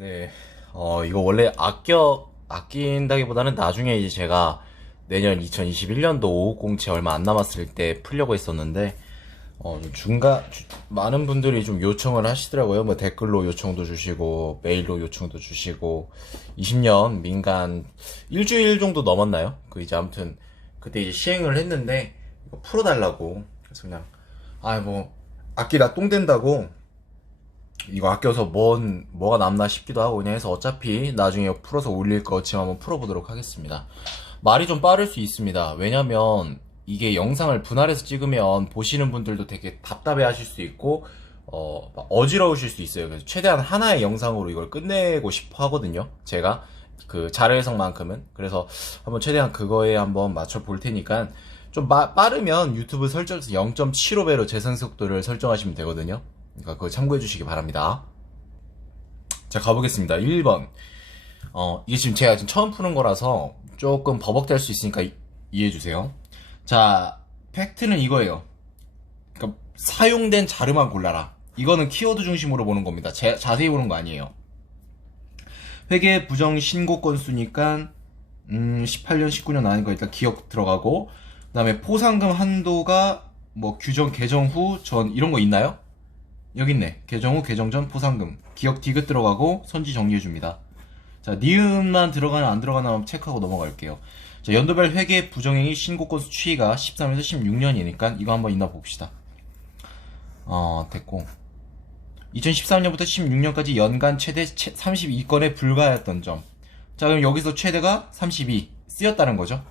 네. 이거 원래 아낀다기보다는 나중에 이제 제가 내년 2021년도 5007 얼마 안 남았을 때 풀려고 했었는데, 많은 분들이 좀 요청을 하시더라고요. 뭐 댓글로 요청도 주시고, 메일로 요청도 주시고, 20년 민간 일주일 정도 넘었나요? 이제 아무튼, 그때 이제 시행을 했는데, 이거 풀어달라고. 그래서 그냥, 아끼다 똥 된다고, 이거 아껴서 뭐가 남나 싶기도 하고 그냥 해서 어차피 나중에 풀어서 올릴 거 지금 한번 풀어보도록 하겠습니다. 말이 좀 빠를 수 있습니다. 왜냐면 이게 영상을 분할해서 찍으면 보시는 분들도 되게 답답해 하실 수 있고, 막 어지러우실 수 있어요. 그래서 최대한 하나의 영상으로 이걸 끝내고 싶어 하거든요. 제가 그 자료 해석만큼은. 그래서 한번 최대한 그거에 한번 맞춰 볼 테니까 좀 빠르면 유튜브 설정에서 0.75배로 재생 속도를 설정하시면 되거든요. 그러니까 그거 참고해 주시기 바랍니다. 자, 가보겠습니다. 1번. 이게 지금 제가 지금 처음 푸는 거라서 조금 버벅될 수 있으니까 이해해 주세요. 자, 팩트는 이거예요. 그러니까 사용된 자료만 골라라. 이거는 키워드 중심으로 보는 겁니다. 자세히 보는 거 아니에요. 회계 부정 신고 건수니까 18년, 19년 아닌 거 일단 기억 들어가고, 그다음에 포상금 한도가 뭐 규정 개정 후 전 이런 거 있나요? 여기 있네. 개정 후 개정 전 포상금 기억 디귿 들어가고 선지 정리해줍니다. 자, 니은만 들어가나 안 들어가나 한번 체크하고 넘어갈게요. 자, 연도별 회계 부정행위 신고 건수 추이가 13에서 16년이니까 이거 한번 있나 봅시다. 됐고, 2013년부터 16년까지 연간 최대 32건에 불과했던 점. 자, 그럼 여기서 최대가 32 쓰였다는 거죠.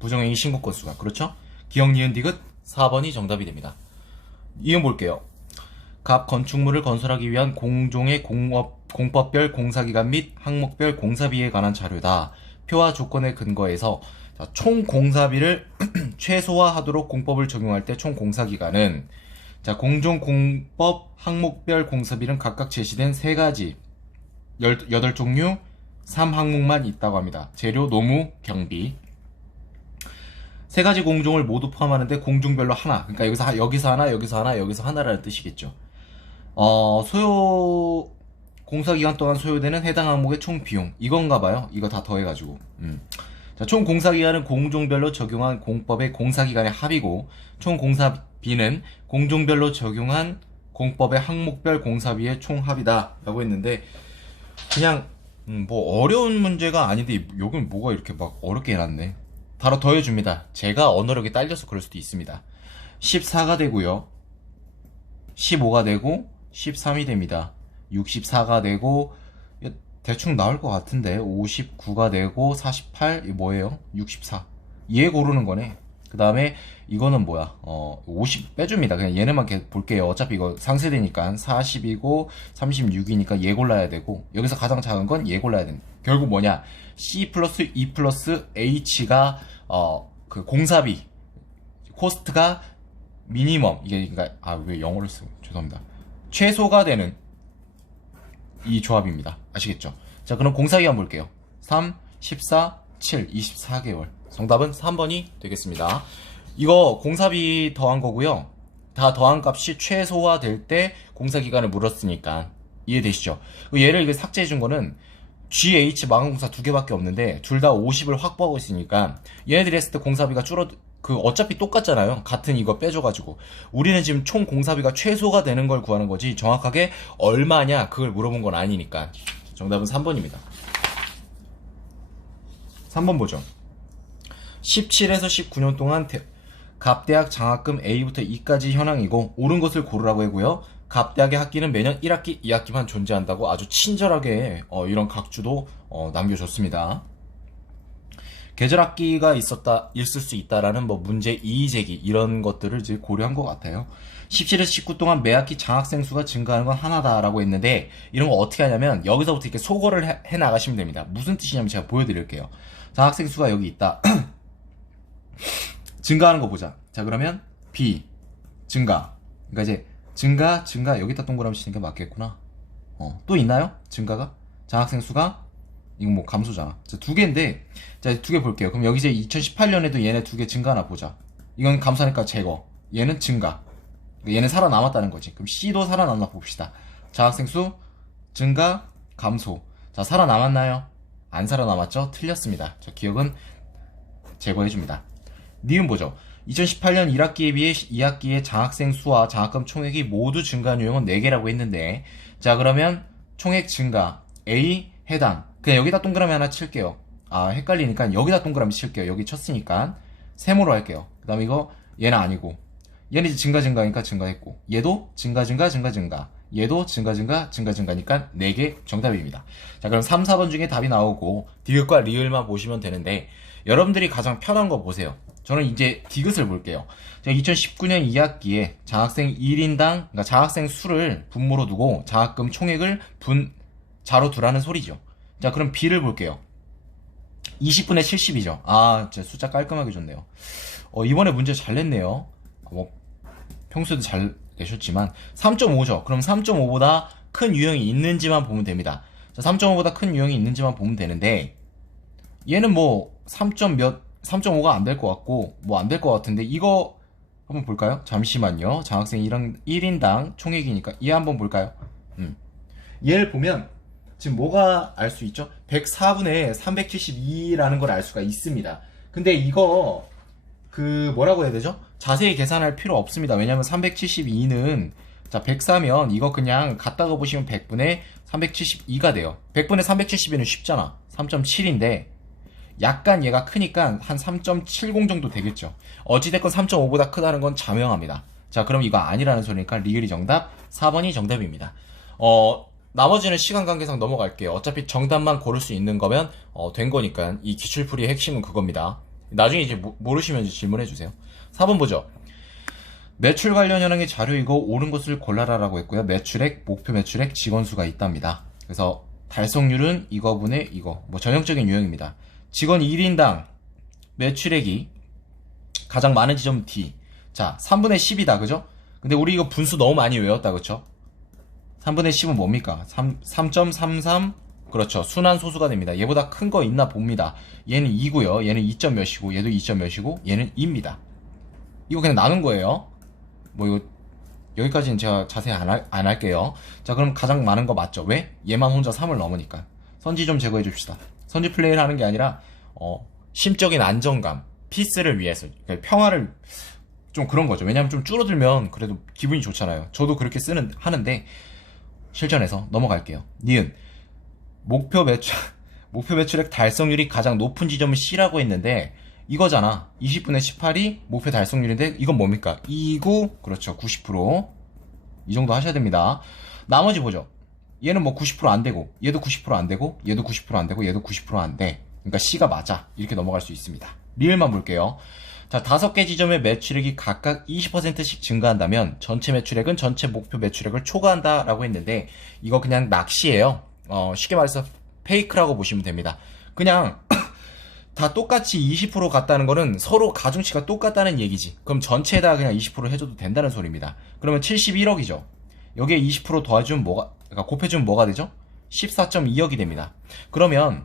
부정행위 신고 건수가. 그렇죠? 기억 니은 디귿 4번이 정답이 됩니다. 이은 볼게요. 갑 건축물을 건설하기 위한 공종의 공법별 공사기간 및 항목별 공사비에 관한 자료다. 표와 조건에 근거해서 총 공사비를 최소화하도록 공법을 적용할 때 총 공사기간은, 자, 공종공법 항목별 공사비는 각각 제시된 3가지 18종류 3항목만 있다고 합니다. 재료, 노무, 경비. 3가지 공종을 모두 포함하는데 공종별로 하나, 그러니까 여기서 하나, 여기서 하나, 여기서 하나라는 뜻이겠죠. 공사기간 동안 소요되는 해당 항목의 총 비용. 이건가 봐요. 이거 다 더해가지고. 자, 총 공사기간은 공종별로 적용한 공법의 공사기간의 합이고, 총 공사비는 공종별로 적용한 공법의 항목별 공사비의 총합이다. 라고 했는데, 그냥, 뭐, 어려운 문제가 아닌데, 여긴 뭐가 이렇게 막 어렵게 해놨네. 바로 더해줍니다. 제가 언어력이 딸려서 그럴 수도 있습니다. 14가 되고요. 15가 되고, 13이 됩니다. 64가 되고, 대충 나올 것 같은데 59가 되고 48, 이 뭐예요? 64. 얘 고르는 거네. 그 다음에 이거는 뭐야? 50 빼줍니다. 그냥 얘네만 볼게요. 어차피 이거 상세되니까 40이고 36이니까 얘 골라야 되고, 여기서 가장 작은 건 얘 골라야 됩니다. 결국 뭐냐? C 플러스 E 플러스 H가 그 공사비 코스트가 미니멈, 이게 그러니까 왜 영어를 쓰고 죄송합니다. 최소가 되는 이 조합입니다. 아시겠죠? 자, 그럼 공사기간 볼게요. 3, 14, 7, 24개월. 정답은 3번이 되겠습니다. 이거 공사비 더한 거고요. 다 더한 값이 최소화될 때 공사기간을 물었으니까 이해되시죠? 얘를 이거 삭제해 준 거는 GH 마감공사 2개밖에 없는데 둘 다 50을 확보하고 있으니까 얘네들이 했을 때 공사비가 어차피 똑같잖아요. 같은 이거 빼줘가지고. 우리는 지금 총 공사비가 최소가 되는 걸 구하는 거지, 정확하게 얼마냐 그걸 물어본 건 아니니까. 정답은 3번입니다. 3번 보죠. 17에서 19년 동안 갑대학 장학금 A부터 E까지 현황이고, 옳은 것을 고르라고 하고요. 갑대학의 학기는 매년 1학기, 2학기만 존재한다고 아주 친절하게 이런 각주도 남겨줬습니다. 계절학기가 있을 수 있다라는 뭐 문제 이의제기 이런 것들을 이제 고려한 것 같아요. 17에서 19 동안 매 학기 장학생 수가 증가하는 건 하나다라고 했는데, 이런 거 어떻게 하냐면 여기서부터 이렇게 소거를 해 나가시면 됩니다. 무슨 뜻이냐면 제가 보여드릴게요. 장학생 수가 여기 있다. 증가하는 거 보자. 자, 그러면 B 증가. 그러니까 이제 증가 여기다 동그라미 치는 게 맞겠구나. 또 있나요? 증가가? 장학생 수가 이거 뭐 감소잖아. 자, 2개인데, 자, 2개 볼게요. 그럼 여기 이제 2018년에도 얘네 2개 증가하나 보자. 이건 감소하니까 제거. 얘는 증가. 얘는 살아남았다는 거지. 그럼 C도 살아남나 봅시다. 장학생 수 증가, 감소. 자, 살아남았나요? 안 살아남았죠? 틀렸습니다. 자, 기억은 제거해줍니다. 니은 보죠. 2018년 1학기에 비해 2학기의 장학생 수와 장학금 총액이 모두 증가한 유형은 4개라고 했는데, 자, 그러면 총액 증가 A 해당. 그냥 여기다 동그라미 하나 칠게요. 아, 헷갈리니까 여기다 동그라미 칠게요. 여기 쳤으니까 세모로 할게요. 그 다음에 이거 얘는 아니고, 얘는 이제 증가니까 증가했고, 얘도 증가 얘도 증가니까 4개 정답입니다. 자, 그럼 3, 4번 중에 답이 나오고 디귿과 리을만 보시면 되는데, 여러분들이 가장 편한 거 보세요. 저는 이제 디귿을 볼게요. 제가 2019년 2학기에 장학생 1인당, 그러니까 장학생 수를 분모로 두고 장학금 총액을 자로 두라는 소리죠. 자, 그럼 B를 볼게요. 20분의 70이죠. 아, 진짜 숫자 깔끔하게 줬네요. 이번에 문제 잘 냈네요. 평소에도 잘 내셨지만 3.5죠. 그럼 3.5보다 큰 유형이 있는지만 보면 됩니다. 자, 3.5보다 큰 유형이 있는지만 보면 되는데, 얘는 뭐 3.5가 안 될 것 같고 뭐 안 될 것 같은데, 이거 한번 볼까요? 잠시만요. 장학생 1인당 총액이니까 얘 한번 볼까요? 얘를 보면 지금 뭐가 알 수 있죠? 104분의 372라는 걸 알 수가 있습니다. 근데 이거 뭐라고 해야 되죠? 자세히 계산할 필요 없습니다. 왜냐면 372는, 자, 104면 이거 그냥 갖다가 보시면 100분의 372가 돼요. 100분의 372는 쉽잖아. 3.7인데 약간 얘가 크니까 한 3.70 정도 되겠죠. 어찌됐건 3.5보다 크다는 건 자명합니다. 자, 그럼 이거 아니라는 소리니까 리을이 정답, 4번이 정답입니다. 나머지는 시간 관계상 넘어갈게요. 어차피 정답만 고를 수 있는 거면 된 거니까. 이 기출풀이의 핵심은 그겁니다. 나중에 이제 모르시면 이제 질문해주세요. 4번 보죠. 매출 관련 현황의 자료이고 옳은 것을 골라라라고 했고요. 매출액, 목표 매출액, 직원수가 있답니다. 그래서 달성률은 이거분의 이거, 뭐 전형적인 유형입니다. 직원 1인당 매출액이 가장 많은 지점 D. 자, 3분의 10이다, 그죠? 근데 우리 이거 분수 너무 많이 외웠다, 그쵸? 3분의 10은 뭡니까? 3.33, 그렇죠. 순환 소수가 됩니다. 얘보다 큰 거 있나 봅니다. 얘는 2고요. 얘는 2점 몇이고, 얘도 2점 몇이고, 얘는 2입니다. 이거 그냥 나눈 거예요. 뭐 이거 여기까지는 제가 자세히 안 할게요. 자, 그럼 가장 많은 거 맞죠? 왜? 얘만 혼자 3을 넘으니까. 선지 좀 제거해 줍시다. 선지 플레이를 하는 게 아니라 심적인 안정감, 피스를 위해서, 그러니까 평화를, 좀 그런 거죠. 왜냐면 좀 줄어들면 그래도 기분이 좋잖아요. 저도 그렇게 하는데 실전에서 넘어갈게요. 니은 목표 매출액 달성률이 가장 높은 지점은 C라고 했는데, 이거잖아. 20분의 18이 목표 달성률인데 이건 뭡니까? 29, 그렇죠. 90%. 이 정도 하셔야 됩니다. 나머지 보죠. 얘는 뭐 90% 안 되고, 얘도 90% 안 되고, 얘도 90% 안 되고, 얘도 90% 안 돼. 그러니까 C가 맞아. 이렇게 넘어갈 수 있습니다. 리을만 볼게요. 자, 5개 지점의 매출액이 각각 20%씩 증가한다면 전체 매출액은 전체 목표 매출액을 초과한다 라고 했는데, 이거 그냥 낚시예요. 쉽게 말해서 페이크라고 보시면 됩니다. 그냥 다 똑같이 20% 같다는 거는 서로 가중치가 똑같다는 얘기지. 그럼 전체에다가 그냥 20% 해줘도 된다는 소리입니다. 그러면 71억이죠. 여기에 20% 더해주면 그러니까 곱해주면 뭐가 되죠? 14.2억이 됩니다. 그러면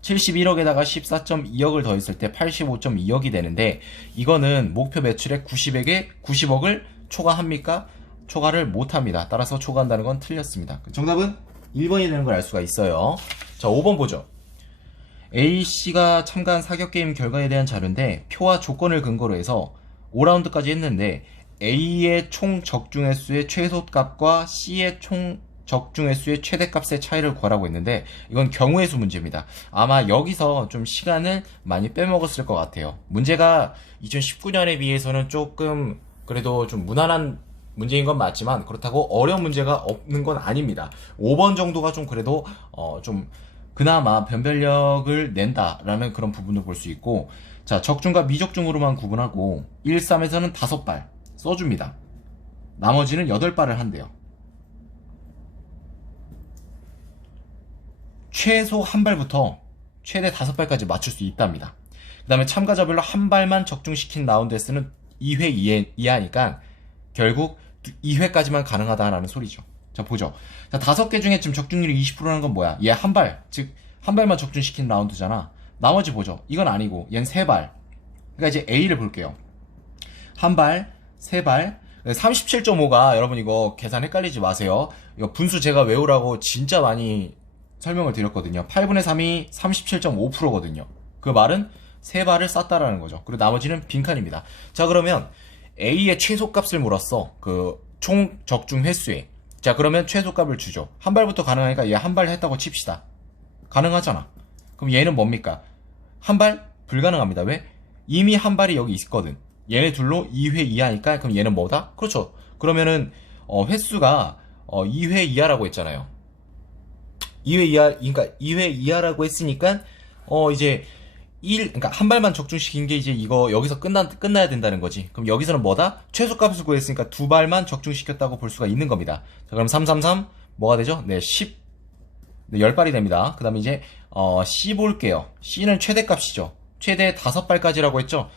71억에다가 14.2억을 더했을 때 85.2억이 되는데, 이거는 목표 매출액 90억을 초과합니까? 초과를 못합니다. 따라서 초과한다는 건 틀렸습니다. 정답은 1번이 되는 걸 알 수가 있어요. 자, 5번 보죠. A씨가 참가한 사격게임 결과에 대한 자료인데, 표와 조건을 근거로 해서 5라운드까지 했는데 A의 총 적중횟수의 최소값과 C의 총 적중횟수의 최대값의 차이를 구하라고 했는데, 이건 경우의 수 문제입니다. 아마 여기서 좀 시간을 많이 빼먹었을 것 같아요. 문제가 2019년에 비해서는 조금 그래도 좀 무난한 문제인 건 맞지만, 그렇다고 어려운 문제가 없는 건 아닙니다. 5번 정도가 좀 그래도 좀 그나마 변별력을 낸다라는 그런 부분을 볼 수 있고, 자, 적중과 미적중으로만 구분하고 1, 3에서는 5발 써줍니다. 나머지는 8발을 한대요. 최소 한 발부터 최대 5발까지 맞출 수 있답니다. 그 다음에 참가자별로 한 발만 적중시킨 라운드에 쓰는 2회 이하니까 결국 2회까지만 가능하다라는 소리죠. 자, 보죠. 자, 5개 중에 지금 적중률이 20%라는 건 뭐야? 얘 한 발, 즉 한 발만 적중시킨 라운드잖아. 나머지 보죠. 이건 아니고 얘는 3발. 그러니까 이제 A를 볼게요. 한 발, 3발, 37.5가 여러분 이거 계산 헷갈리지 마세요. 이거 분수 제가 외우라고 진짜 많이 설명을 드렸거든요. 8분의 3이 37.5%거든요. 그 말은 세 발을 쌌다라는 거죠. 그리고 나머지는 빈칸입니다. 자, 그러면 A의 최소값을 물었어. 그 총 적중 횟수에. 자, 그러면 최소값을 주죠. 한 발부터 가능하니까 얘 한 발 했다고 칩시다. 가능하잖아. 그럼 얘는 뭡니까? 한 발? 불가능합니다. 왜? 이미 한 발이 여기 있거든. 얘네 둘로 2회 이하니까 그럼 얘는 뭐다? 그렇죠. 그러면은 횟수가 2회 이하라고 했잖아요. 2회 이하, 그러니까 2회 이하라고 했으니까 이제 그러니까 한 발만 적중시킨 게 이제 이거 여기서 끝나야 된다는 거지. 그럼 여기서는 뭐다? 최소값을 구했으니까 두 발만 적중시켰다고 볼 수가 있는 겁니다. 자, 그럼 333 뭐가 되죠? 네, 10. 네, 10발이 됩니다. 그 다음에 이제 C 볼게요. C는 최대값이죠. 최대 5발까지라고 했죠.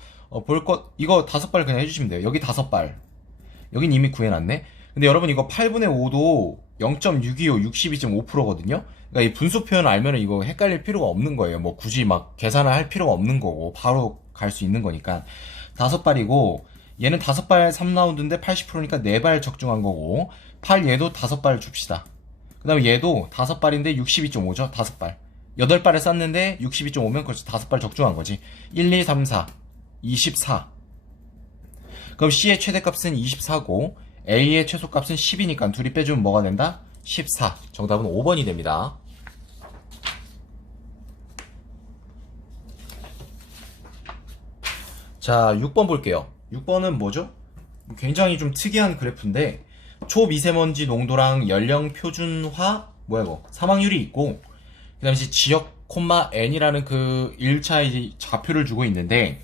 이거 5발 그냥 해주시면 돼요. 여기 5발. 여긴 이미 구해놨네. 근데 여러분 이거 8분의 5도 0.625, 62.5%거든요. 그러니까 이 분수 표현 알면은 이거 헷갈릴 필요가 없는 거예요. 뭐 굳이 막 계산을 할 필요가 없는 거고 바로 갈 수 있는 거니까 5발이고 얘는 5발 3라운드인데 80%니까 4발 적중한 거고 8 얘도 5발 줍시다. 그 다음에 얘도 5발인데 62.5죠. 5발 8발을 쌌는데 62.5면 그렇지 5발 적중한 거지. 1, 2, 3, 4 24. 그럼 C의 최대값은 24고 A의 최소값은 10이니까 둘이 빼주면 뭐가 된다? 14. 정답은 5번이 됩니다. 자, 6번 볼게요. 6번은 뭐죠? 굉장히 좀 특이한 그래프인데 초미세먼지 농도랑 연령 표준화 뭐야 이거 사망률이 있고 그 다음에 지역 N이라는 그 1차 좌표를 주고 있는데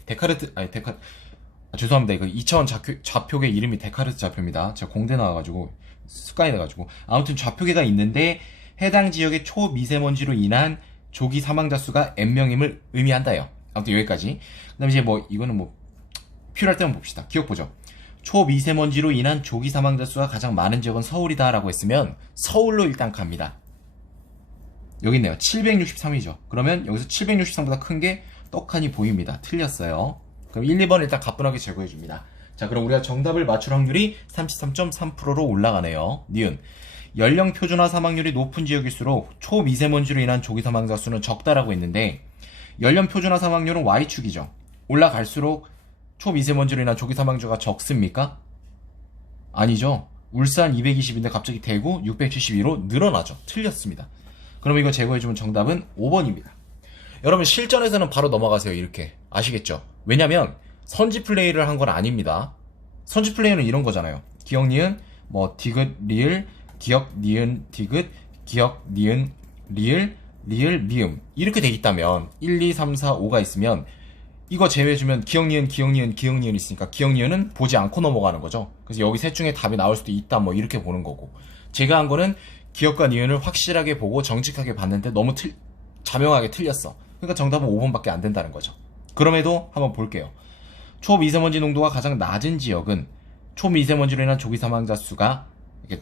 죄송합니다. 이거 2차원 좌표계 이름이 데카르트 좌표입니다. 제가 공대 나와가지고 습관이 돼가지고 아무튼 좌표계가 있는데 해당 지역의 초미세먼지로 인한 조기 사망자 수가 N명임을 의미한다요. 아무튼 여기까지. 그 다음에 이제 뭐 이거는 뭐 필요할 때만 봅시다. 기억 보죠. 초미세먼지로 인한 조기 사망자 수가 가장 많은 지역은 서울이다 라고 했으면 서울로 일단 갑니다. 여기 있네요. 763이죠. 그러면 여기서 763보다 큰 게 떡하니 보입니다. 틀렸어요. 그럼 1, 2번 일단 가뿐하게 제거해줍니다. 자, 그럼 우리가 정답을 맞출 확률이 33.3%로 올라가네요. 니은. 연령 표준화 사망률이 높은 지역일수록 초미세먼지로 인한 조기 사망자 수는 적다라고 했는데 연령 표준화 사망률은 Y축이죠. 올라갈수록 초미세먼지로 인한 조기 사망자가 적습니까? 아니죠. 울산 220인데 갑자기 대구 672로 늘어나죠. 틀렸습니다. 그럼 이거 제거해주면 정답은 5번입니다. 여러분 실전에서는 바로 넘어가세요. 이렇게. 아시겠죠? 왜냐면 선지 플레이를 한 건 아닙니다. 선지 플레이는 이런 거잖아요. 기억 니은 뭐 디귿 리을 기억 니은 디귿 기억 니은 리을 리을 미음 이렇게 돼 있다면 1, 2, 3, 4, 5가 있으면 이거 제외해주면 기억 니은 기억 니은 기억 니은 있으니까 기억 니은은 보지 않고 넘어가는 거죠. 그래서 여기 셋 중에 답이 나올 수도 있다 뭐 이렇게 보는 거고 제가 한 거는 기억과 니은을 확실하게 보고 정직하게 봤는데 너무 자명하게 틀렸어. 그러니까 정답은 5번밖에 안 된다는 거죠. 그럼에도 한번 볼게요. 초미세먼지 농도가 가장 낮은 지역은 초미세먼지로 인한 조기 사망자 수가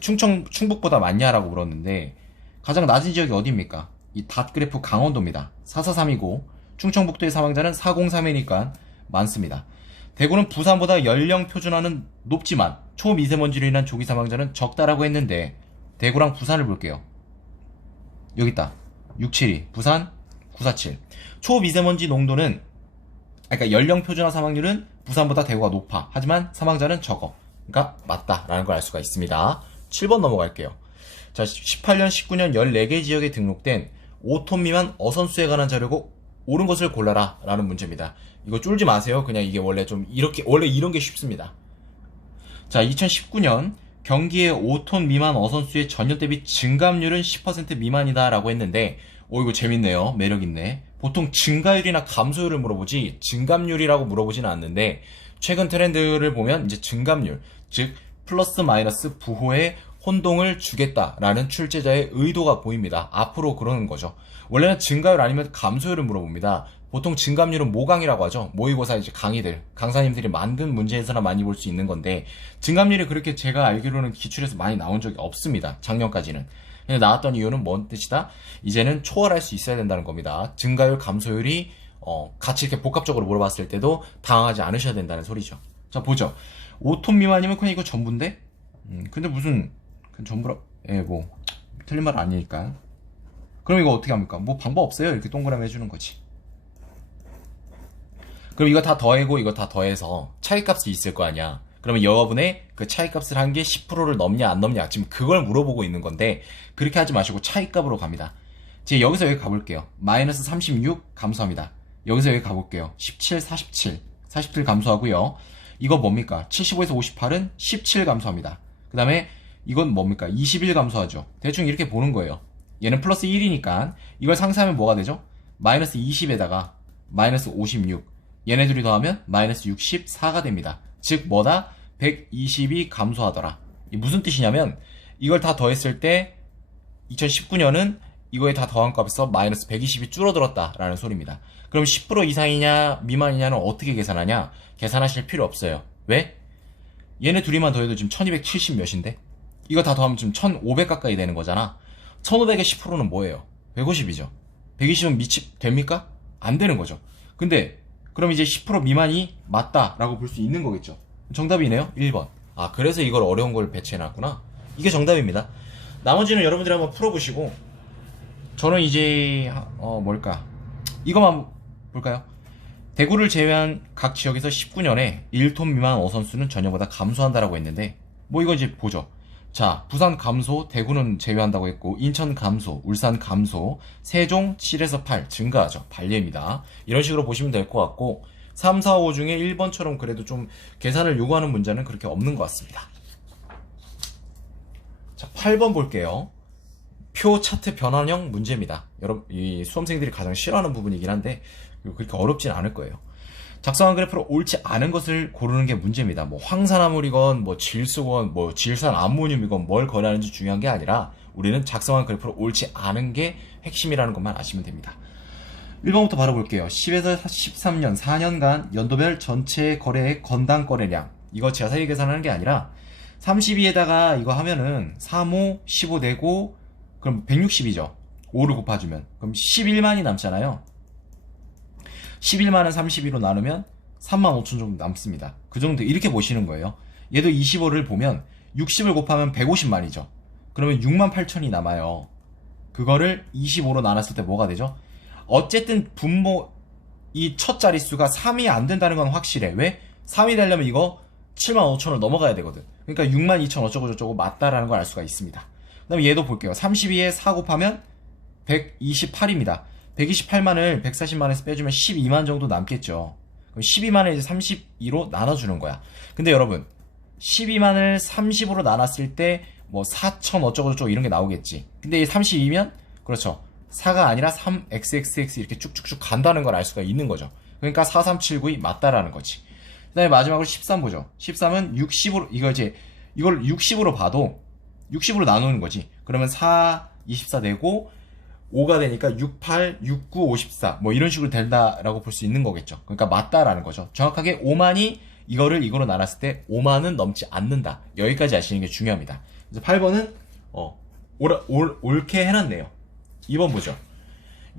충북보다 많냐라고 물었는데 가장 낮은 지역이 어디입니까? 이 닷 그래프 강원도입니다. 443이고 충청북도의 사망자는 403이니까 많습니다. 대구는 부산보다 연령 표준화는 높지만 초미세먼지로 인한 조기 사망자는 적다라고 했는데 대구랑 부산을 볼게요. 여기 있다. 672 부산 947 초미세먼지 농도는 그러니까 연령 표준화 사망률은 부산보다 대구가 높아. 하지만 사망자는 적어. 그러니까 맞다라는 걸 알 수가 있습니다. 7번 넘어갈게요. 자, 18년, 19년 14개 지역에 등록된 5톤 미만 어선수에 관한 자료고 옳은 것을 골라라 라는 문제입니다. 이거 쫄지 마세요. 그냥 이게 원래 이런 게 쉽습니다. 자, 2019년 경기의 5톤 미만 어선수의 전년 대비 증감률은 10% 미만이다 라고 했는데 이거 재밌네요. 매력있네. 보통 증가율이나 감소율을 물어보지 증감률이라고 물어보지는 않는데 최근 트렌드를 보면 이제 증감률, 즉 플러스 마이너스 부호의 혼동을 주겠다라는 출제자의 의도가 보입니다. 앞으로 그러는 거죠. 원래는 증가율 아니면 감소율을 물어봅니다. 보통 증감률은 모강이라고 하죠. 모의고사 이제 강사님들이 만든 문제에서나 많이 볼 수 있는 건데 증감률이 그렇게 제가 알기로는 기출에서 많이 나온 적이 없습니다. 작년까지는. 근데 나왔던 이유는 뭔 뜻이다? 이제는 초월할 수 있어야 된다는 겁니다. 증가율, 감소율이 같이 이렇게 복합적으로 물어봤을 때도 당황하지 않으셔야 된다는 소리죠. 자, 보죠. 5톤 미만이면 그냥 이거 전부인데? 근데 무슨 전부라 예, 뭐 틀린 말 아니니까. 그럼 이거 어떻게 합니까? 뭐 방법 없어요. 이렇게 동그라미 해주는 거지. 그럼 이거 다 더하고 이거 다 더해서 차이값이 있을 거 아니야. 그러면 여러분의 그 차이값을 한 게 10%를 넘냐 안 넘냐 지금 그걸 물어보고 있는 건데, 그렇게 하지 마시고 차이값으로 갑니다. 제가 여기서 여기 가볼게요. 마이너스 36 감소합니다. 여기서 여기 가볼게요. 17, 47 47 감소하고요. 이거 뭡니까? 75에서 58은 17 감소합니다. 그 다음에 이건 뭡니까? 21 감소하죠. 대충 이렇게 보는 거예요. 얘는 플러스 1이니까 이걸 상쇄하면 뭐가 되죠? 마이너스 20에다가 마이너스 56, 얘네 둘이 더하면 마이너스 64가 됩니다. 즉 뭐다? 120이 감소하더라. 이게 무슨 뜻이냐면 이걸 다 더했을 때 2019년은 이거에 다 더한 값에서 마이너스 120이 줄어들었다 라는 소리입니다. 그럼 10% 이상이냐 미만이냐는 어떻게 계산하냐? 계산하실 필요 없어요. 왜? 얘네 둘이만 더해도 지금 1270 몇인데 이거 다 더하면 지금 1500 가까이 되는 거잖아. 1500의 10%는 뭐예요? 150이죠. 120은 됩니까? 안 되는 거죠. 근데 그럼 이제 10% 미만이 맞다라고 볼 수 있는 거겠죠. 정답이네요. 1번. 아, 그래서 이걸 어려운 걸 배치해놨구나. 이게 정답입니다. 나머지는 여러분들이 한번 풀어보시고, 저는 이제 뭘까, 이거만 볼까요? 대구를 제외한 각 지역에서 19년에 1톤 미만 어선수는 전년보다 감소한다라고 했는데, 뭐 이거 이제 보죠. 자, 부산 감소, 대구는 제외한다고 했고, 인천 감소, 울산 감소, 세종 7에서 8 증가하죠. 반례입니다. 이런 식으로 보시면 될 것 같고, 3, 4, 5 중에 1번처럼 그래도 좀 계산을 요구하는 문제는 그렇게 없는 것 같습니다. 자, 8번 볼게요. 표 차트 변환형 문제입니다. 여러분, 이 수험생들이 가장 싫어하는 부분이긴 한데 그렇게 어렵진 않을 거예요. 작성한 그래프로 옳지 않은 것을 고르는 게 문제입니다. 뭐 황산화물이건 뭐 질소건 뭐 질산 암모늄이건 뭘 거래하는지 중요한 게 아니라 우리는 작성한 그래프로 옳지 않은 게 핵심이라는 것만 아시면 됩니다. 1번부터 바로 볼게요. 10에서 13년 4년간 연도별 전체 거래액 건당 거래량, 이거 자세히 계산하는 게 아니라 32에다가 이거 하면은 3, 5, 15 되고 그럼 160이죠. 5를 곱해주면 그럼 11만이 남잖아요. 11만은 32로 나누면 3만 5천 정도 남습니다. 그 정도 이렇게 보시는 거예요. 얘도 25를 보면 60을 곱하면 150만이죠. 그러면 6만 8천이 남아요. 그거를 25로 나눴을 때 뭐가 되죠? 어쨌든 분모 이 첫 자릿수가 3이 안 된다는 건 확실해. 왜? 3이 되려면 이거 7만 5천을 넘어가야 되거든. 그러니까 6만 2천 어쩌고 저쩌고 맞다라는 걸 알 수가 있습니다. 그 다음에 얘도 볼게요. 32에 4 곱하면 128입니다. 128만을 140만에서 빼주면 12만 정도 남겠죠. 그럼 12만을 이제 32로 나눠주는 거야. 근데 여러분 12만을 30으로 나눴을 때 뭐 4천 어쩌고저쩌고 이런 게 나오겠지. 근데 이 32면 그렇죠. 4가 아니라 3xxx 이렇게 쭉쭉쭉 간다는 걸 알 수가 있는 거죠. 그러니까 43792 맞다라는 거지. 그 다음에 마지막으로 13 보죠. 13은 60으로 이걸 60으로 봐도 60으로 나누는 거지. 그러면 4, 24 되고 5가 되니까 68, 69, 54 뭐 이런 식으로 된다라고 볼 수 있는 거겠죠. 그러니까 맞다라는 거죠. 정확하게 5만이 이거를 이거로 나눴을 때 5만은 넘지 않는다. 여기까지 아시는 게 중요합니다. 그래서 8번은 옳게 해놨네요. 2번 보죠.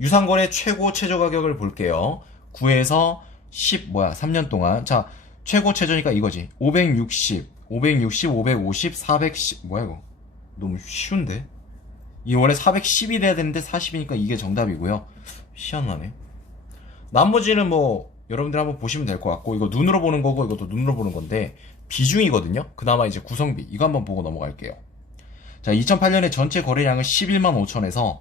유상거래 최고 최저 가격을 볼게요. 9에서 3년 동안. 자, 최고 최저니까 이거지. 560, 550, 410. 뭐야 이거? 너무 쉬운데? 이 원래 410이 돼야 되는데 40이니까 이게 정답이고요. 희한하네. 나머지는 뭐 여러분들 한번 보시면 될 것 같고, 이거 눈으로 보는 거고 이것도 눈으로 보는 건데 비중이거든요. 그나마 이제 구성비 이거 한번 보고 넘어갈게요. 자, 2008년에 전체 거래량은 11만 5천에서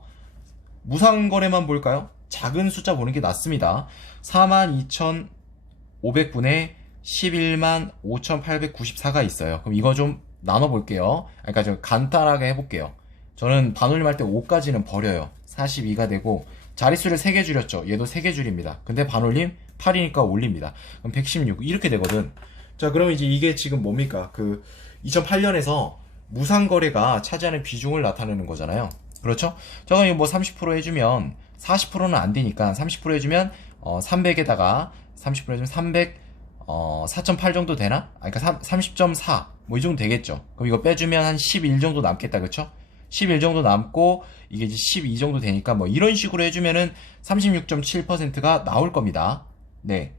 무상거래만 볼까요? 작은 숫자 보는 게 낫습니다. 42,500분에 11만 5,894가 있어요. 그럼 이거 좀 나눠볼게요. 그러니까 좀 간단하게 해볼게요. 저는 반올림 할 때 5까지는 버려요. 42가 되고 자릿수를 3개 줄였죠. 얘도 3개 줄입니다. 근데 반올림 8이니까 올립니다. 그럼 116 이렇게 되거든. 자, 그러면 이제 이게 지금 뭡니까? 그 2008년에서 무상거래가 차지하는 비중을 나타내는 거잖아요. 그렇죠? 자, 그럼 뭐 30% 해주면 40%는 안 되니까 30% 해주면 300에다가 30% 해주면 300 4.8 정도 되나? 그러니까 30.4 뭐 이 정도 되겠죠. 그럼 이거 빼주면 한 11 정도 남겠다. 그쵸? 11 정도 남고 이게 이제 12 정도 되니까 뭐 이런 식으로 해주면은 36.7%가 나올 겁니다. 네.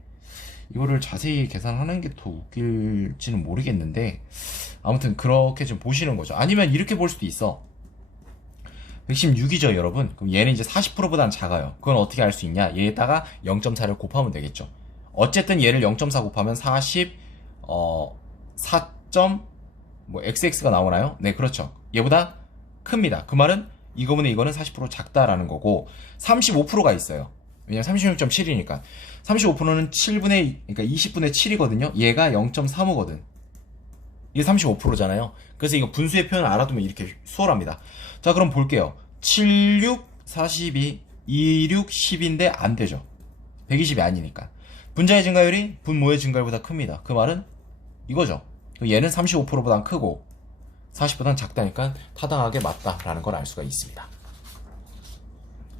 이거를 자세히 계산하는 게 더 웃길지는 모르겠는데 아무튼 그렇게 좀 보시는 거죠. 아니면 이렇게 볼 수도 있어. 116이죠, 여러분. 그럼 얘는 이제 40%보다는 작아요. 그건 어떻게 알 수 있냐? 얘에다가 0.4를 곱하면 되겠죠. 어쨌든 얘를 0.4 곱하면 4 xx가 나오나요? 네, 그렇죠. 얘보다 큽니다. 그 말은 이거분의 이거는 40% 작다라는 거고, 35%가 있어요. 왜냐면 36.7이니까. 35%는 7분의, 그러니까 20분의 7이거든요. 얘가 0.35거든. 이게 35%잖아요. 그래서 이거 분수의 표현을 알아두면 이렇게 수월합니다. 자, 그럼 볼게요. 7, 6, 42, 2, 6, 10인데 안 되죠. 120이 아니니까. 분자의 증가율이 분모의 증가율보다 큽니다. 그 말은 이거죠. 얘는 35%보단 크고 40보단 작다니까 타당하게 맞다라는 걸 알 수가 있습니다.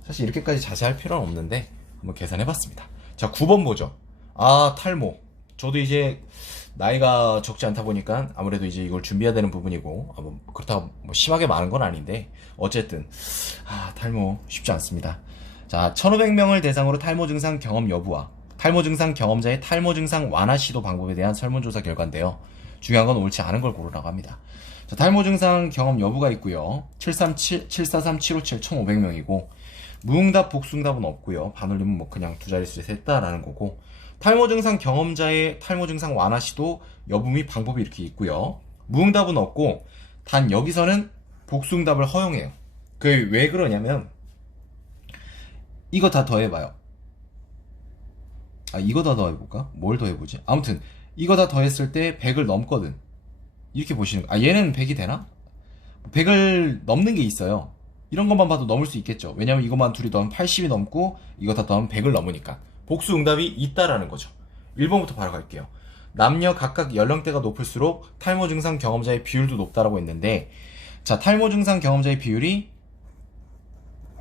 사실 이렇게까지 자세할 필요는 없는데 한번 계산해봤습니다. 자, 9번 보죠. 아, 탈모. 저도 이제 나이가 적지 않다 보니까 아무래도 이제 이걸 준비해야 되는 부분이고, 뭐 그렇다고 뭐 심하게 많은 건 아닌데 어쨌든 탈모 쉽지 않습니다. 자, 1500명을 대상으로 탈모 증상 경험 여부와 탈모 증상 경험자의 탈모 증상 완화 시도 방법에 대한 설문조사 결과인데요. 중요한 건 옳지 않은 걸 고르라고 합니다. 자, 탈모 증상 경험 여부가 있고요. 737, 743, 757, 1500명이고 무응답, 복수응답은 없고요. 반올림은 뭐 그냥 두 자릿수에서 했다라는 거고, 탈모 증상 경험자의 탈모 증상 완화 시도 여부 및 방법이 이렇게 있고요. 무응답은 없고 단 여기서는 복수응답을 허용해요. 그게 왜 그러냐면 이거 다 더해봐요. 이거 다 더해볼까? 뭘 더해보지? 아무튼 이거 다 더했을 때 100을 넘거든. 이렇게 보시는 거. 얘는 100이 되나? 100을 넘는 게 있어요. 이런 것만 봐도 넘을 수 있겠죠. 왜냐면 이것만 둘이 더하면 80이 넘고 이거 다 더하면 100을 넘으니까. 복수 응답이 있다라는 거죠. 1번부터 바로 갈게요. 남녀 각각 연령대가 높을수록 탈모 증상 경험자의 비율도 높다라고 했는데, 자, 탈모 증상 경험자의 비율이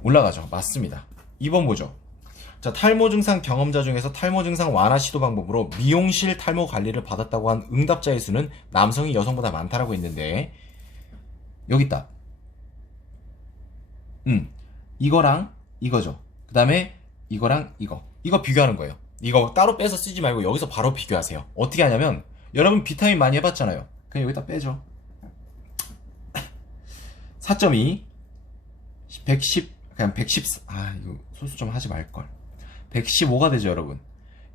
올라가죠. 맞습니다. 2번 보죠. 자, 탈모 증상 경험자 중에서 탈모 증상 완화 시도 방법으로 미용실 탈모 관리를 받았다고 한 응답자의 수는 남성이 여성보다 많다라고 했는데, 여기 있다. 이거랑 이거죠. 그 다음에 이거랑 이거 비교하는 거예요. 이거 따로 빼서 쓰지 말고 여기서 바로 비교하세요. 어떻게 하냐면, 여러분 비타민 많이 해봤잖아요. 그냥 여기다 빼죠. 4.2 110, 그냥 114, 이거 소수 좀 하지 말걸. 115가 되죠, 여러분.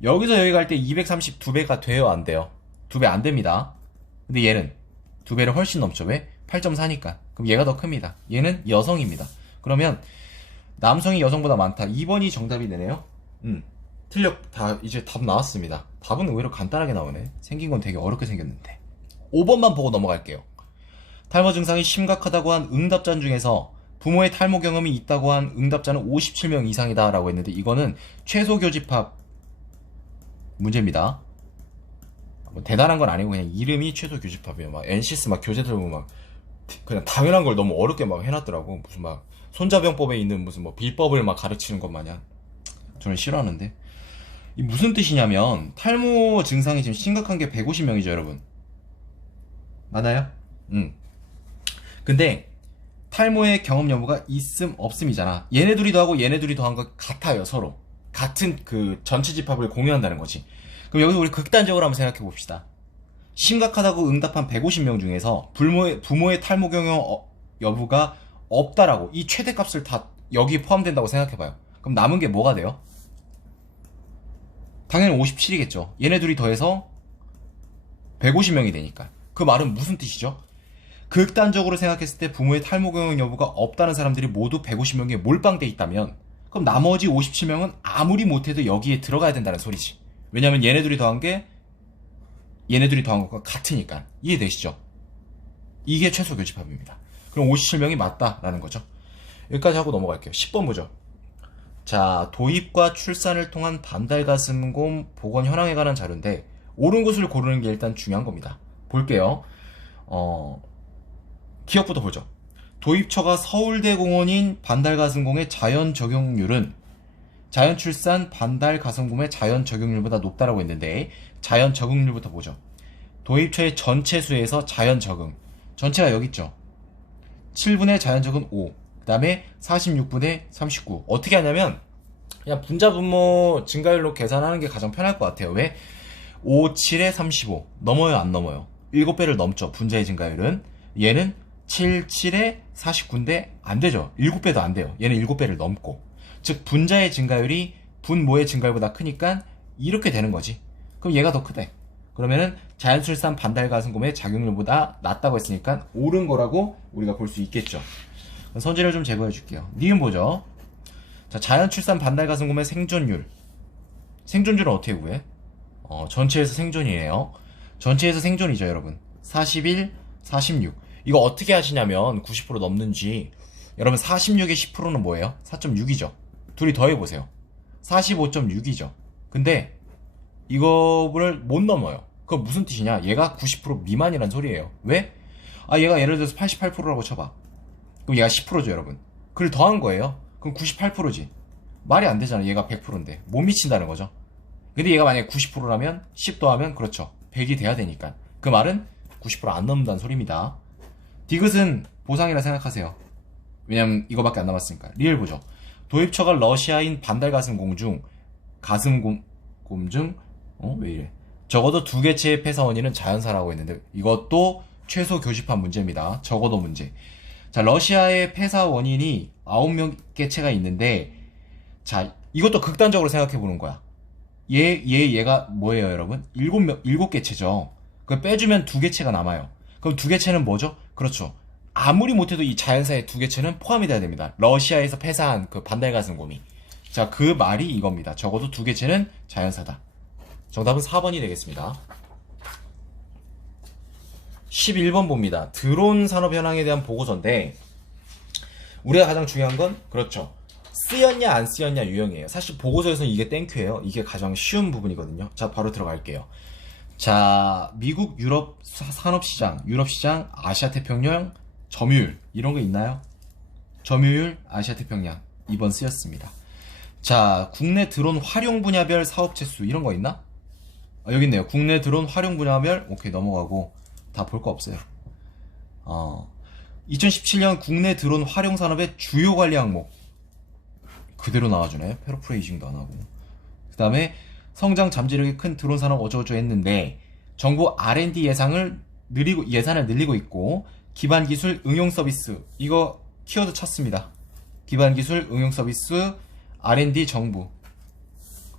여기서 여기 갈 때 230 2배가 돼요, 안 돼요? 2배 안 됩니다. 근데 얘는 2배를 훨씬 넘죠. 왜? 8.4니까. 그럼 얘가 더 큽니다. 얘는 여성입니다. 그러면 남성이 여성보다 많다. 2번이 정답이 되네요. 이제 답 나왔습니다. 답은 의외로 간단하게 나오네. 생긴 건 되게 어렵게 생겼는데. 5번만 보고 넘어갈게요. 탈모 증상이 심각하다고 한 응답자 중에서 부모의 탈모 경험이 있다고 한 응답자는 57명 이상이다 라고 했는데, 이거는 최소 교집합 문제입니다. 뭐 대단한 건 아니고 그냥 이름이 최소 교집합이에요. 막 NCS 막 교재 들고 막 그냥 당연한 걸 너무 어렵게 막 해놨더라고. 무슨 막 손자병법에 있는 무슨 뭐 비법을 막 가르치는 것 마냥. 저는 싫어하는데. 이 무슨 뜻이냐면, 탈모 증상이 지금 심각한 게 150명이죠, 여러분. 맞아요? 근데 탈모의 경험 여부가 있음 없음이잖아. 얘네 둘이 더하고 얘네 둘이 더한 거 같아요. 서로 같은 그 전체 집합을 공유한다는 거지. 그럼 여기서 우리 극단적으로 한번 생각해 봅시다. 심각하다고 응답한 150명 중에서 부모의 탈모 경험 여부가 없다라고, 이 최대값을 다 여기에 포함된다고 생각해봐요. 그럼 남은 게 뭐가 돼요? 당연히 57이겠죠. 얘네 둘이 더해서 150명이 되니까. 그 말은 무슨 뜻이죠? 극단적으로 생각했을 때 부모의 탈모 경험 여부가 없다는 사람들이 모두 150명에 몰빵돼 있다면, 그럼 나머지 57명은 아무리 못해도 여기에 들어가야 된다는 소리지. 왜냐면 얘네 둘이 더한 게 얘네 둘이 더한 것과 같으니까. 이해되시죠? 이게 최소 교집합입니다. 그럼 57명이 맞다라는 거죠. 여기까지 하고 넘어갈게요. 10번 보죠. 자, 도입과 출산을 통한 반달 가슴곰 보건 현황에 관한 자료인데, 옳은 것을 고르는 게 일단 중요한 겁니다. 볼게요. 기억부터 보죠. 도입처가 서울대공원인 반달 가슴곰의 자연 적용률은 자연 출산 반달 가슴곰의 자연 적용률보다 높다라고 했는데, 자연 적응률부터 보죠. 도입처의 전체 수에서 자연 적응, 전체가 여기 있죠. 7분의 자연 적응 5, 그 다음에 46분의 39. 어떻게 하냐면 그냥 분자 분모 증가율로 계산하는 게 가장 편할 것 같아요. 왜? 5, 7에 35 넘어요, 안 넘어요? 7배를 넘죠, 분자의 증가율은. 얘는 77에 49인데 안 되죠. 7배도 안 돼요. 얘는 7배를 넘고. 즉 분자의 증가율이 분모의 증가율보다 크니까 이렇게 되는 거지. 그럼 얘가 더 크대. 그러면은 자연출산 반달가슴곰의 작용률보다 낮다고 했으니까 옳은 거라고 우리가 볼 수 있겠죠. 선지를 좀 제거해 줄게요. 니은 보죠. 자, 자연출산 반달가슴곰의 생존율. 생존율은 어떻게 구해? 전체에서 생존이에요. 전체에서 생존이죠, 여러분. 41, 46. 이거 어떻게 하시냐면 90% 넘는지. 여러분 46에 10%는 뭐예요? 4.6이죠. 둘이 더해보세요. 45.6이죠. 근데 이거를 못 넘어요. 그거 무슨 뜻이냐? 얘가 90% 미만이란 소리예요. 왜? 얘가 예를 들어서 88%라고 쳐봐. 그럼 얘가 10%죠, 여러분. 그걸 더한 거예요. 그럼 98%지. 말이 안 되잖아. 얘가 100%인데. 못 미친다는 거죠. 근데 얘가 만약에 90%라면 10 더하면 그렇죠. 100이 돼야 되니까. 그 말은 90%안 넘는다는 소리입니다. 디귿은 보상이라 생각하세요. 왜냐면 이거밖에 안 남았으니까. 리을 보죠. 도입처가 러시아인 반달가슴곰 중 왜 이래? 적어도 2개체의 폐사 원인은 자연사라고 했는데 이것도 최소 교집합 문제입니다. 적어도 문제. 자, 러시아의 폐사 원인이 9개체가 있는데, 자, 이것도 극단적으로 생각해 보는 거야. 얘가 뭐예요, 여러분? 7개체죠. 그 빼주면 2개체가 남아요. 그럼 2개체는 뭐죠? 그렇죠. 아무리 못해도 이 자연사의 2개체는 포함이 돼야 됩니다. 러시아에서 폐사한 그 반달가슴곰이. 자, 그 말이 이겁니다. 적어도 2개체는 자연사다. 정답은 4번이 되겠습니다. 11번 봅니다. 드론 산업 현황에 대한 보고서인데, 우리가 가장 중요한 건, 그렇죠. 쓰였냐 안 쓰였냐 유형이에요. 사실 보고서에서는 이게 땡큐예요. 이게 가장 쉬운 부분이거든요. 자, 바로 들어갈게요. 자, 미국 유럽 산업시장, 유럽시장, 아시아태평양, 점유율 이런 거 있나요? 점유율, 아시아태평양 2번 쓰였습니다. 자, 국내 드론 활용 분야별 사업체 수 이런 거 있나? 여기 있네요. 국내 드론 활용 분야별. 오케이, 넘어가고 다 볼 거 없어요. 2017년 국내 드론 활용 산업의 주요 관리 항목 그대로 나와주네. 패러프레이징도 안 하고. 그 다음에 성장 잠재력이 큰 드론 산업 어쩌고저쩌고 했는데 정부 R&D 예산을 늘리고 있고 기반 기술 응용 서비스 이거 키워드 쳤습니다. 기반 기술 응용 서비스 R&D 정부.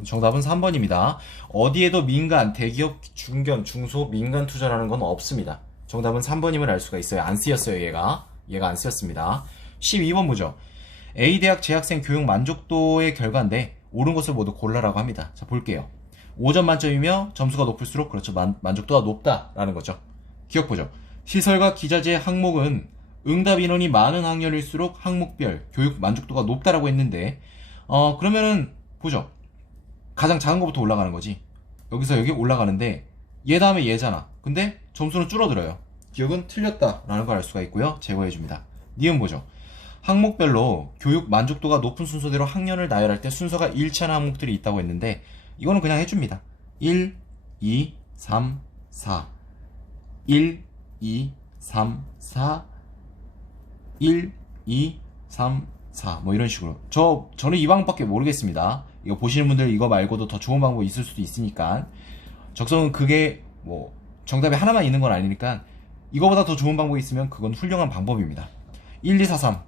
정답은 3번입니다. 어디에도 민간, 대기업, 중견, 중소, 민간 투자라는 건 없습니다. 정답은 3번임을 알 수가 있어요. 안 쓰였어요, 얘가 안 쓰였습니다. 12번 보죠. A대학 재학생 교육 만족도의 결과인데 옳은 것을 모두 골라라고 합니다. 자, 볼게요. 5점 만점이며 점수가 높을수록 그렇죠. 만족도가 높다라는 거죠. 기억 보죠. 시설과 기자재 항목은 응답 인원이 많은 학년일수록 항목별 교육 만족도가 높다라고 했는데 그러면은 보죠. 가장 작은 것부터 올라가는 거지. 여기서 여기 올라가는데 얘 다음에 얘잖아. 근데 점수는 줄어들어요. 기억은 틀렸다라는 걸 알 수가 있고요. 제거해줍니다. 니은 보죠. 항목별로 교육 만족도가 높은 순서대로 학년을 나열할 때 순서가 일치하는 항목들이 있다고 했는데 이거는 그냥 해줍니다. 1, 2, 3, 4 1, 2, 3, 4 1, 2, 3, 4 뭐 이런 식으로 저는 이 방법밖에 모르겠습니다. 이거 보시는 분들 이거 말고도 더 좋은 방법이 있을 수도 있으니까 적성은 그게 뭐 정답이 하나만 있는 건 아니니까 이거보다 더 좋은 방법이 있으면 그건 훌륭한 방법입니다. 1, 2, 4, 3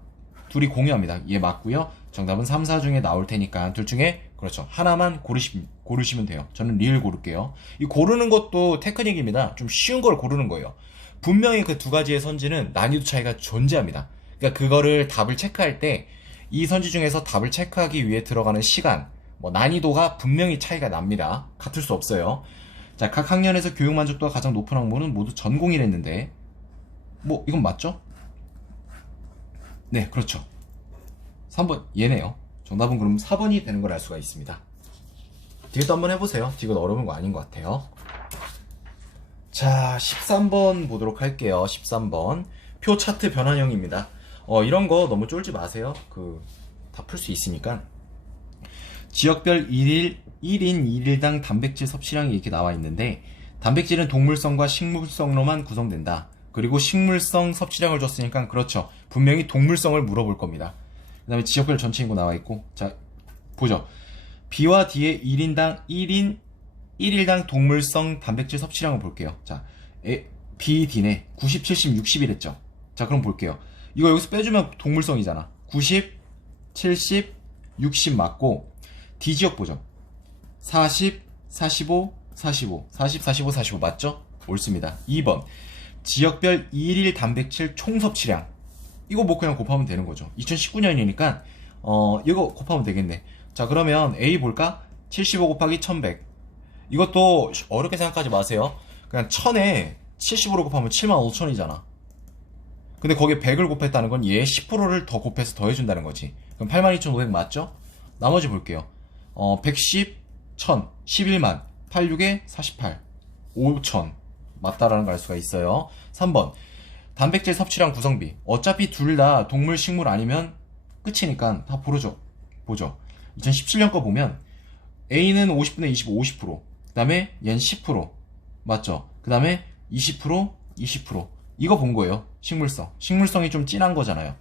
둘이 공유합니다. 얘 맞고요. 정답은 3, 4 중에 나올 테니까 둘 중에 그렇죠. 하나만 고르시면 돼요. 저는 리을 고를게요. 이 고르는 것도 테크닉입니다. 좀 쉬운 걸 고르는 거예요. 분명히 그 두 가지의 선지는 난이도 차이가 존재합니다. 그러니까 그거를 답을 체크할 때 이 선지 중에서 답을 체크하기 위해 들어가는 시간, 뭐 난이도가 분명히 차이가 납니다. 같을 수 없어요. 자, 각 학년에서 교육 만족도가 가장 높은 항목은 모두 전공이랬는데 뭐 이건 맞죠? 네, 그렇죠. 3번 얘네요. 정답은 그럼 4번이 되는 걸 알 수가 있습니다. 디귿도 한번 해보세요. 디귿 어려운 거 아닌 것 같아요. 자, 13번 보도록 할게요. 13번 표 차트 변환형입니다. 이런 거 너무 쫄지 마세요. 다 풀 수 있으니까. 지역별 1인 1일당 단백질 섭취량이 이렇게 나와 있는데 단백질은 동물성과 식물성로만 구성된다. 그리고 식물성 섭취량을 줬으니까 그렇죠. 분명히 동물성을 물어볼 겁니다. 그 다음에 지역별 전체 인구 나와 있고 자 보죠. B와 D의 1일당 동물성 단백질 섭취량을 볼게요. 자 B, D네 90, 70, 60일 했죠. 자, 그럼 볼게요. 이거 여기서 빼주면 동물성이잖아. 90, 70, 60 맞고, D지역 보죠. 40, 45, 45, 40, 45, 45 맞죠? 옳습니다. 2번. 지역별 일일 단백질 총 섭취량. 이거 뭐 그냥 곱하면 되는 거죠. 2019년이니까, 이거 곱하면 되겠네. 자, 그러면 A 볼까? 75 곱하기 1100. 이것도 어렵게 생각하지 마세요. 그냥 1000에 75로 곱하면 75,000이잖아. 근데 거기에 100을 곱했다는 건 얘 10%를 더 곱해서 더해준다는 거지. 그럼 82,500 맞죠? 나머지 볼게요. 110, 1000, 11만, 86에 48, 5000 맞다라는 걸 알 수가 있어요. 3번. 단백질 섭취량 구성비. 어차피 둘 다 동물, 식물 아니면 끝이니까 다 보죠. 2017년 거 보면 A는 50분의 25, 50%. 그 다음에 얘는 10%. 맞죠? 그 다음에 20%, 20%. 이거 본 거예요. 식물성. 식물성이 좀 진한 거잖아요.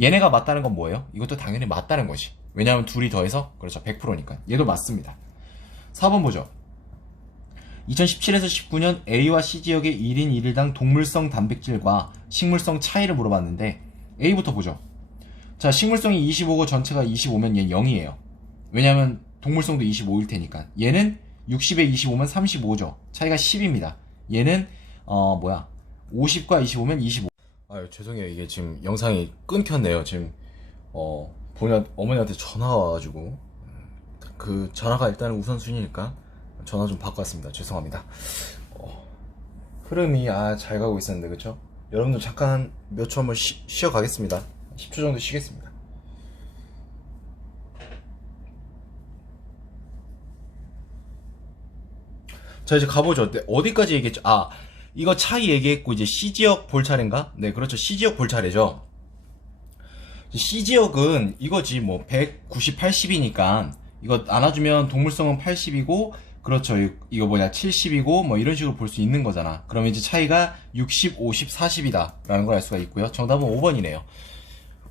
얘네가 맞다는 건 뭐예요? 이것도 당연히 맞다는 거지. 왜냐하면 둘이 더해서 그렇죠. 100%니까. 얘도 맞습니다. 4번 보죠. 2017에서 19년 A와 C 지역의 1인 1일당 동물성 단백질과 식물성 차이를 물어봤는데 A부터 보죠. 자, 식물성이 25고 전체가 25면 얘는 0이에요. 왜냐면 동물성도 25일 테니까. 얘는 60에 25면 35죠. 차이가 10입니다. 얘는 50과 25면 25. 아유, 죄송해요. 이게 지금 영상이 끊겼네요. 지금 어머니한테 전화가 와가지고 그 전화가 일단 우선순위니까 전화 좀 받고 왔습니다. 죄송합니다. 흐름이 잘 가고 있었는데 그쵸? 여러분들 잠깐 몇 초 한번 쉬어 가겠습니다. 10초 정도 쉬겠습니다. 자, 이제 가보죠. 네, 어디까지 얘기했죠? 이거 차이 얘기했고 이제 C지역 볼 차례인가? 네, 그렇죠. C지역 볼 차례죠. C지역은 이거지. 뭐 190, 80이니까 이거 안아주면 동물성은 80이고 그렇죠. 이거 70이고 뭐 이런 식으로 볼 수 있는 거잖아. 그러면 이제 차이가 60, 50, 40이다 라는 걸 알 수가 있고요. 정답은 5번이네요.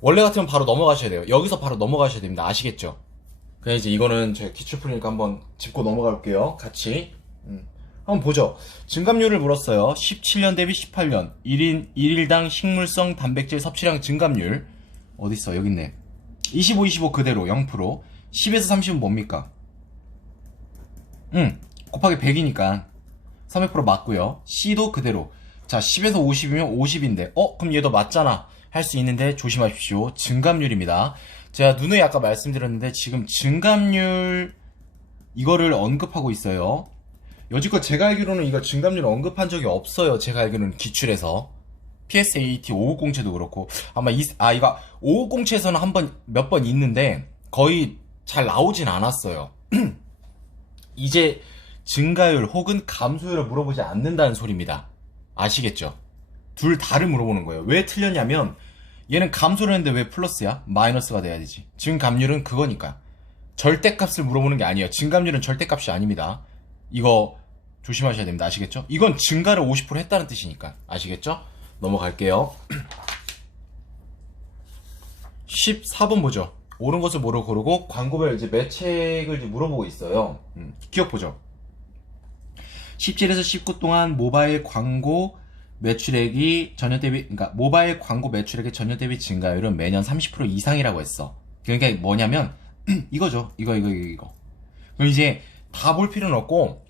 원래 같으면 바로 넘어가셔야 돼요. 여기서 바로 넘어가셔야 됩니다. 아시겠죠? 그냥 이제 이거는 제가 기출 풀이니까 한번 짚고 넘어갈게요. 같이. 한번 보죠. 증감률을 물었어요. 17년 대비 18년 1인 1일당 식물성 단백질 섭취량 증감률 어딨어? 여기 있네. 25, 25 그대로 0%. 10에서 30은 뭡니까? 곱하기 100이니까 300% 맞고요. C도 그대로. 자, 10에서 50이면 50인데 그럼 얘도 맞잖아 할 수 있는데 조심하십시오. 증감률입니다. 제가 누누이 아까 말씀드렸는데 지금 증감률 이거를 언급하고 있어요. 여지껏 제가 알기로는 이거 증감률 언급한 적이 없어요. 제가 알기로는 기출에서 PSAT 550체도 그렇고 아마 이거 550체에서는 몇 번 있는데 거의 잘 나오진 않았어요. 이제 증가율 혹은 감소율을 물어보지 않는다는 소리입니다. 아시겠죠? 둘 다를 물어보는 거예요. 왜 틀렸냐면 얘는 감소를 했는데 왜 플러스야? 마이너스가 돼야 되지. 증감률은 그거니까. 절대값을 물어보는 게 아니에요. 증감률은 절대값이 아닙니다. 이거 조심하셔야 됩니다. 아시겠죠? 이건 증가를 50% 했다는 뜻이니까. 아시겠죠? 넘어갈게요. 14번 보죠. 옳은 것을 뭐로 고르고 광고별 이제 매책을 이제 물어보고 있어요. 기억 보죠. 17에서 19 동안 모바일 광고 매출액이 전년 대비, 그러니까 모바일 광고 매출액의 전년 대비 증가율은 매년 30% 이상이라고 했어. 그러니까 뭐냐면 이거죠. 이거. 그럼 이제 다 볼 필요는 없고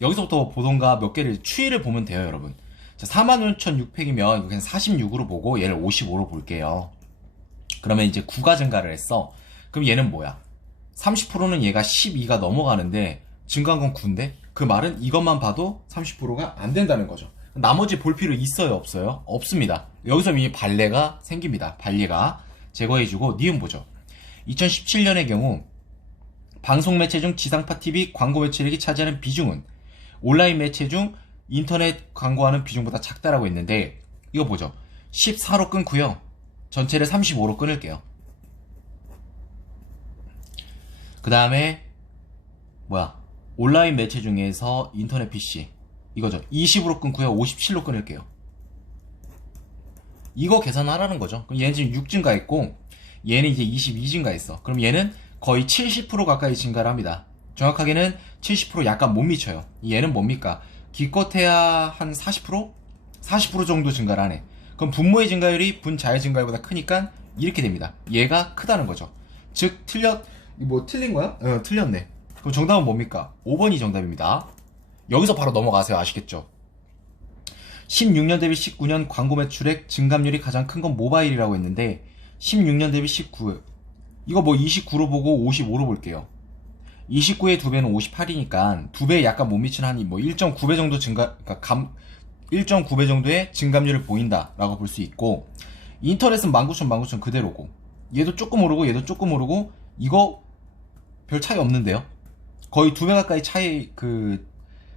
여기서부터 보던가 몇 개를 추이를 보면 돼요, 여러분. 자, 45,600이면 그냥 46으로 보고 얘를 55로 볼게요. 그러면 이제 9가 증가를 했어. 그럼 얘는 뭐야? 30%는 얘가 12가 넘어가는데 증가한 건 9인데 그 말은 이것만 봐도 30%가 안 된다는 거죠. 나머지 볼 필요 있어요, 없어요? 없습니다. 여기서 이미 발레가 생깁니다. 발레가 제거해주고 니은 보죠. 2017년의 경우 방송 매체 중 지상파 TV 광고 매출액이 차지하는 비중은 온라인 매체 중 인터넷 광고하는 비중보다 작다라고 했는데 이거 보죠. 14로 끊고요. 전체를 35로 끊을게요. 그 다음에 온라인 매체 중에서 인터넷 PC 이거죠. 20으로 끊고요. 57로 끊을게요. 이거 계산하라는 거죠. 그럼 얘는 지금 6 증가했고 얘는 이제 22 증가했어. 그럼 얘는 거의 70% 가까이 증가를 합니다. 정확하게는 70% 약간 못 미쳐요. 얘는 뭡니까? 기껏해야 한 40%? 40% 정도 증가를 하네. 그럼 분모의 증가율이 분자의 증가율보다 크니까 이렇게 됩니다. 얘가 크다는 거죠. 즉 틀린 거야? 틀렸네. 그럼 정답은 뭡니까? 5번이 정답입니다. 여기서 바로 넘어가세요. 아시겠죠? 16년 대비 19년 광고 매출액 증감률이 가장 큰 건 모바일이라고 했는데 16년 대비 19 이거 뭐 29로 보고 55로 볼게요. 29의 2배는 58이니까 2배에 약간 못 미치는 한이 뭐 1.9배 정도 증가, 그러니까 1.9배 정도의 증감률을 보인다라고 볼 수 있고, 인터넷은 19,000 그대로고, 얘도 조금 오르고 얘도 조금 오르고, 이거 별 차이 없는데요. 거의 2배 가까이 차이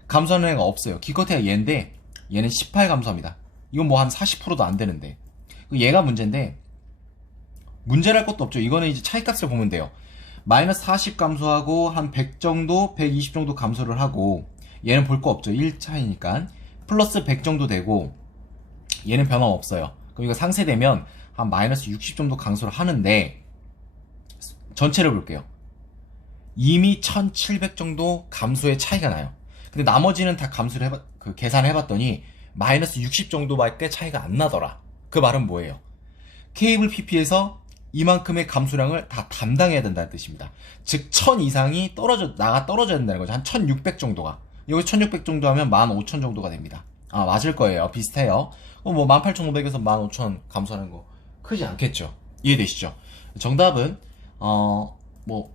감소하는 애가 없어요. 기껏해야 얘인데 얘는 18 감소합니다. 이건 뭐 한 40%도 안 되는데, 얘가 문제인데 문제랄 것도 없죠. 이거는 이제 차이값을 보면 돼요. 마이너스 40 감소하고 한 100 정도, 120 정도 감소를 하고, 얘는 볼 거 없죠. 1 차이니까. 플러스 100 정도 되고, 얘는 변함없어요. 그럼 이거 상쇄되면 한 마이너스 60 정도 감소를 하는데, 전체를 볼게요. 이미 1700 정도 감소의 차이가 나요. 근데 나머지는 다 감소를 계산을 해봤더니 마이너스 60 정도밖에 차이가 안 나더라. 그 말은 뭐예요? 케이블 PP에서 이만큼의 감소량을 다 담당해야 된다는 뜻입니다. 즉 1000 이상이 떨어져야 된다는 거죠. 한 1600 정도가. 여기 1600 정도 하면 15000 정도가 됩니다. 아, 맞을 거예요. 비슷해요. 뭐 18500에서 15000 감소하는 거 크지 않겠죠. 이해되시죠? 정답은 뭐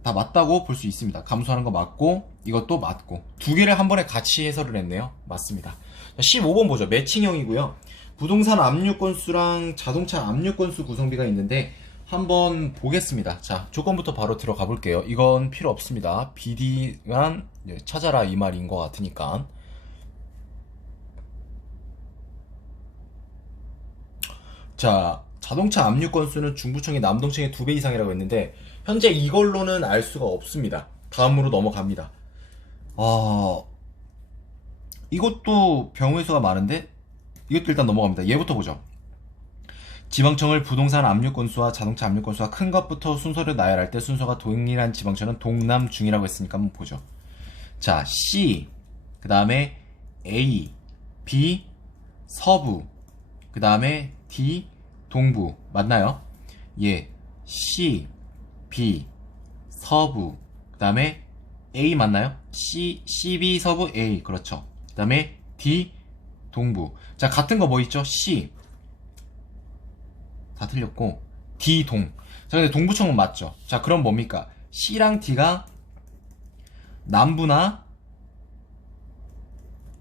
다 맞다고 볼 수 있습니다. 감소하는 거 맞고 이것도 맞고 두 개를 한 번에 같이 해설을 했네요. 맞습니다. 15번 보죠. 매칭형이고요. 부동산 압류 건수랑 자동차 압류 건수 구성비가 있는데 한번 보겠습니다. 자, 조건부터 바로 들어가 볼게요. 이건 필요 없습니다. BD만 찾아라 이 말인 것 같으니까. 자, 자동차 압류 건수는 중부청이 남동청의 2배 이상이라고 했는데 현재 이걸로는 알 수가 없습니다. 다음으로 넘어갑니다. 이것도 병의 수가 많은데 이것도 일단 넘어갑니다. 얘부터 보죠. 지방청을 부동산 압류 건수와 자동차 압류 건수가 큰 것부터 순서를 나열할 때 순서가 동일한 지방청은 동남 중이라고 했으니까 한번 보죠. 자, C, 그 다음에 A, B, 서부, 그 다음에 D, 동부. 맞나요? 예, C, B, 서부, 그 다음에 A 맞나요? C, B, 서부, A. 그렇죠. 그 다음에 D, 동부. 자, 같은 거 뭐 있죠? C. 다 틀렸고, D, 동. 자, 근데 동부청은 맞죠? 자, 그럼 뭡니까? C랑 D가 남부나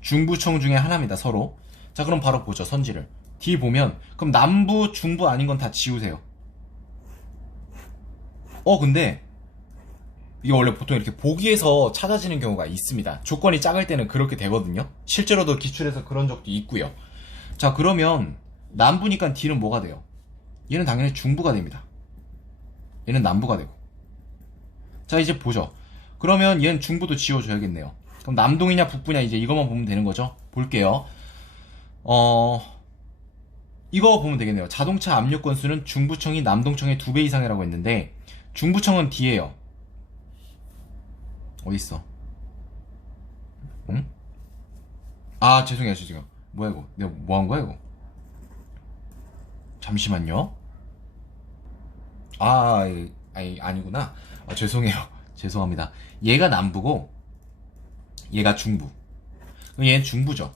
중부청 중에 하나입니다, 서로. 자, 그럼 바로 보죠, 선지를. D 보면, 그럼 남부, 중부 아닌 건 다 지우세요. 근데, 이게 원래 보통 이렇게 보기에서 찾아지는 경우가 있습니다. 조건이 작을 때는 그렇게 되거든요. 실제로도 기출에서 그런 적도 있고요. 자, 그러면 남부니까 D는 뭐가 돼요? 얘는 당연히 중부가 됩니다. 얘는 남부가 되고. 자, 이제 보죠. 그러면 얘는 중부도 지워줘야겠네요. 그럼 남동이냐 북부냐 이제 이것만 보면 되는 거죠. 볼게요. 이거 보면 되겠네요. 자동차 압류 건수는 중부청이 남동청의 2배 이상이라고 했는데 중부청은 D예요. 어딨어? 응? 아, 죄송해요. 뭐야 이거? 내가 뭐 한 거야 이거? 잠시만요. 아니구나. 죄송해요. 죄송합니다. 얘가 남부고 얘가 중부. 그럼 얘는 중부죠.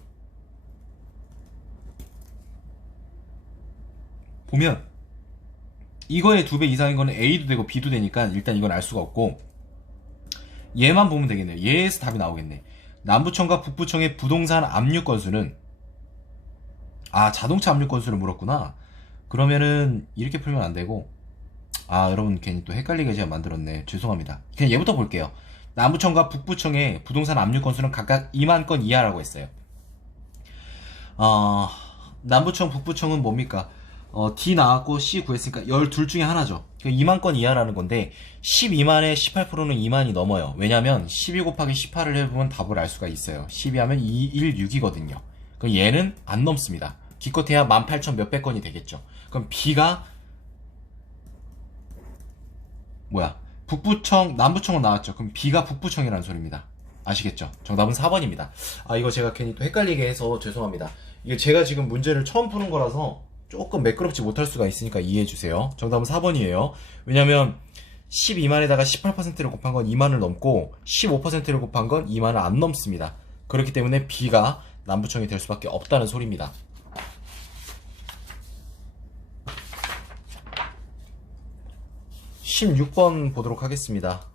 보면 이거의 2배 이상인 거는 A도 되고 B도 되니까 일단 이건 알 수가 없고 얘만 보면 되겠네요. 얘에서 답이 나오겠네. 남부청과 북부청의 부동산 압류 건수는 자동차 압류 건수를 물었구나. 그러면은 이렇게 풀면 안 되고 여러분 괜히 또 헷갈리게 제가 만들었네. 죄송합니다. 그냥 얘부터 볼게요. 남부청과 북부청의 부동산 압류 건수는 각각 2만 건 이하라고 했어요. 남부청, 북부청은 뭡니까? D 나왔고 C 구했으니까 12 중에 하나죠. 2만 건 이하라는 건데 12만에 18%는 2만이 넘어요. 왜냐면 12 곱하기 18을 해보면 답을 알 수가 있어요. 12 하면 216이거든요. 그럼 얘는 안 넘습니다. 기껏해야 18,000 몇백 건이 되겠죠. 그럼 B가 뭐야? 북부청, 남부청은 나왔죠. 그럼 B가 북부청이라는 소리입니다. 아시겠죠? 정답은 4번입니다. 이거 제가 괜히 또 헷갈리게 해서 죄송합니다. 이게 제가 지금 문제를 처음 푸는 거라서 조금 매끄럽지 못할 수가 있으니까 이해해주세요. 정답은 4번이에요. 왜냐면 12만에다가 18%를 곱한 건 2만을 넘고 15%를 곱한 건 2만을 안 넘습니다. 그렇기 때문에 B가 남부청이 될 수밖에 없다는 소리입니다. 16번 보도록 하겠습니다.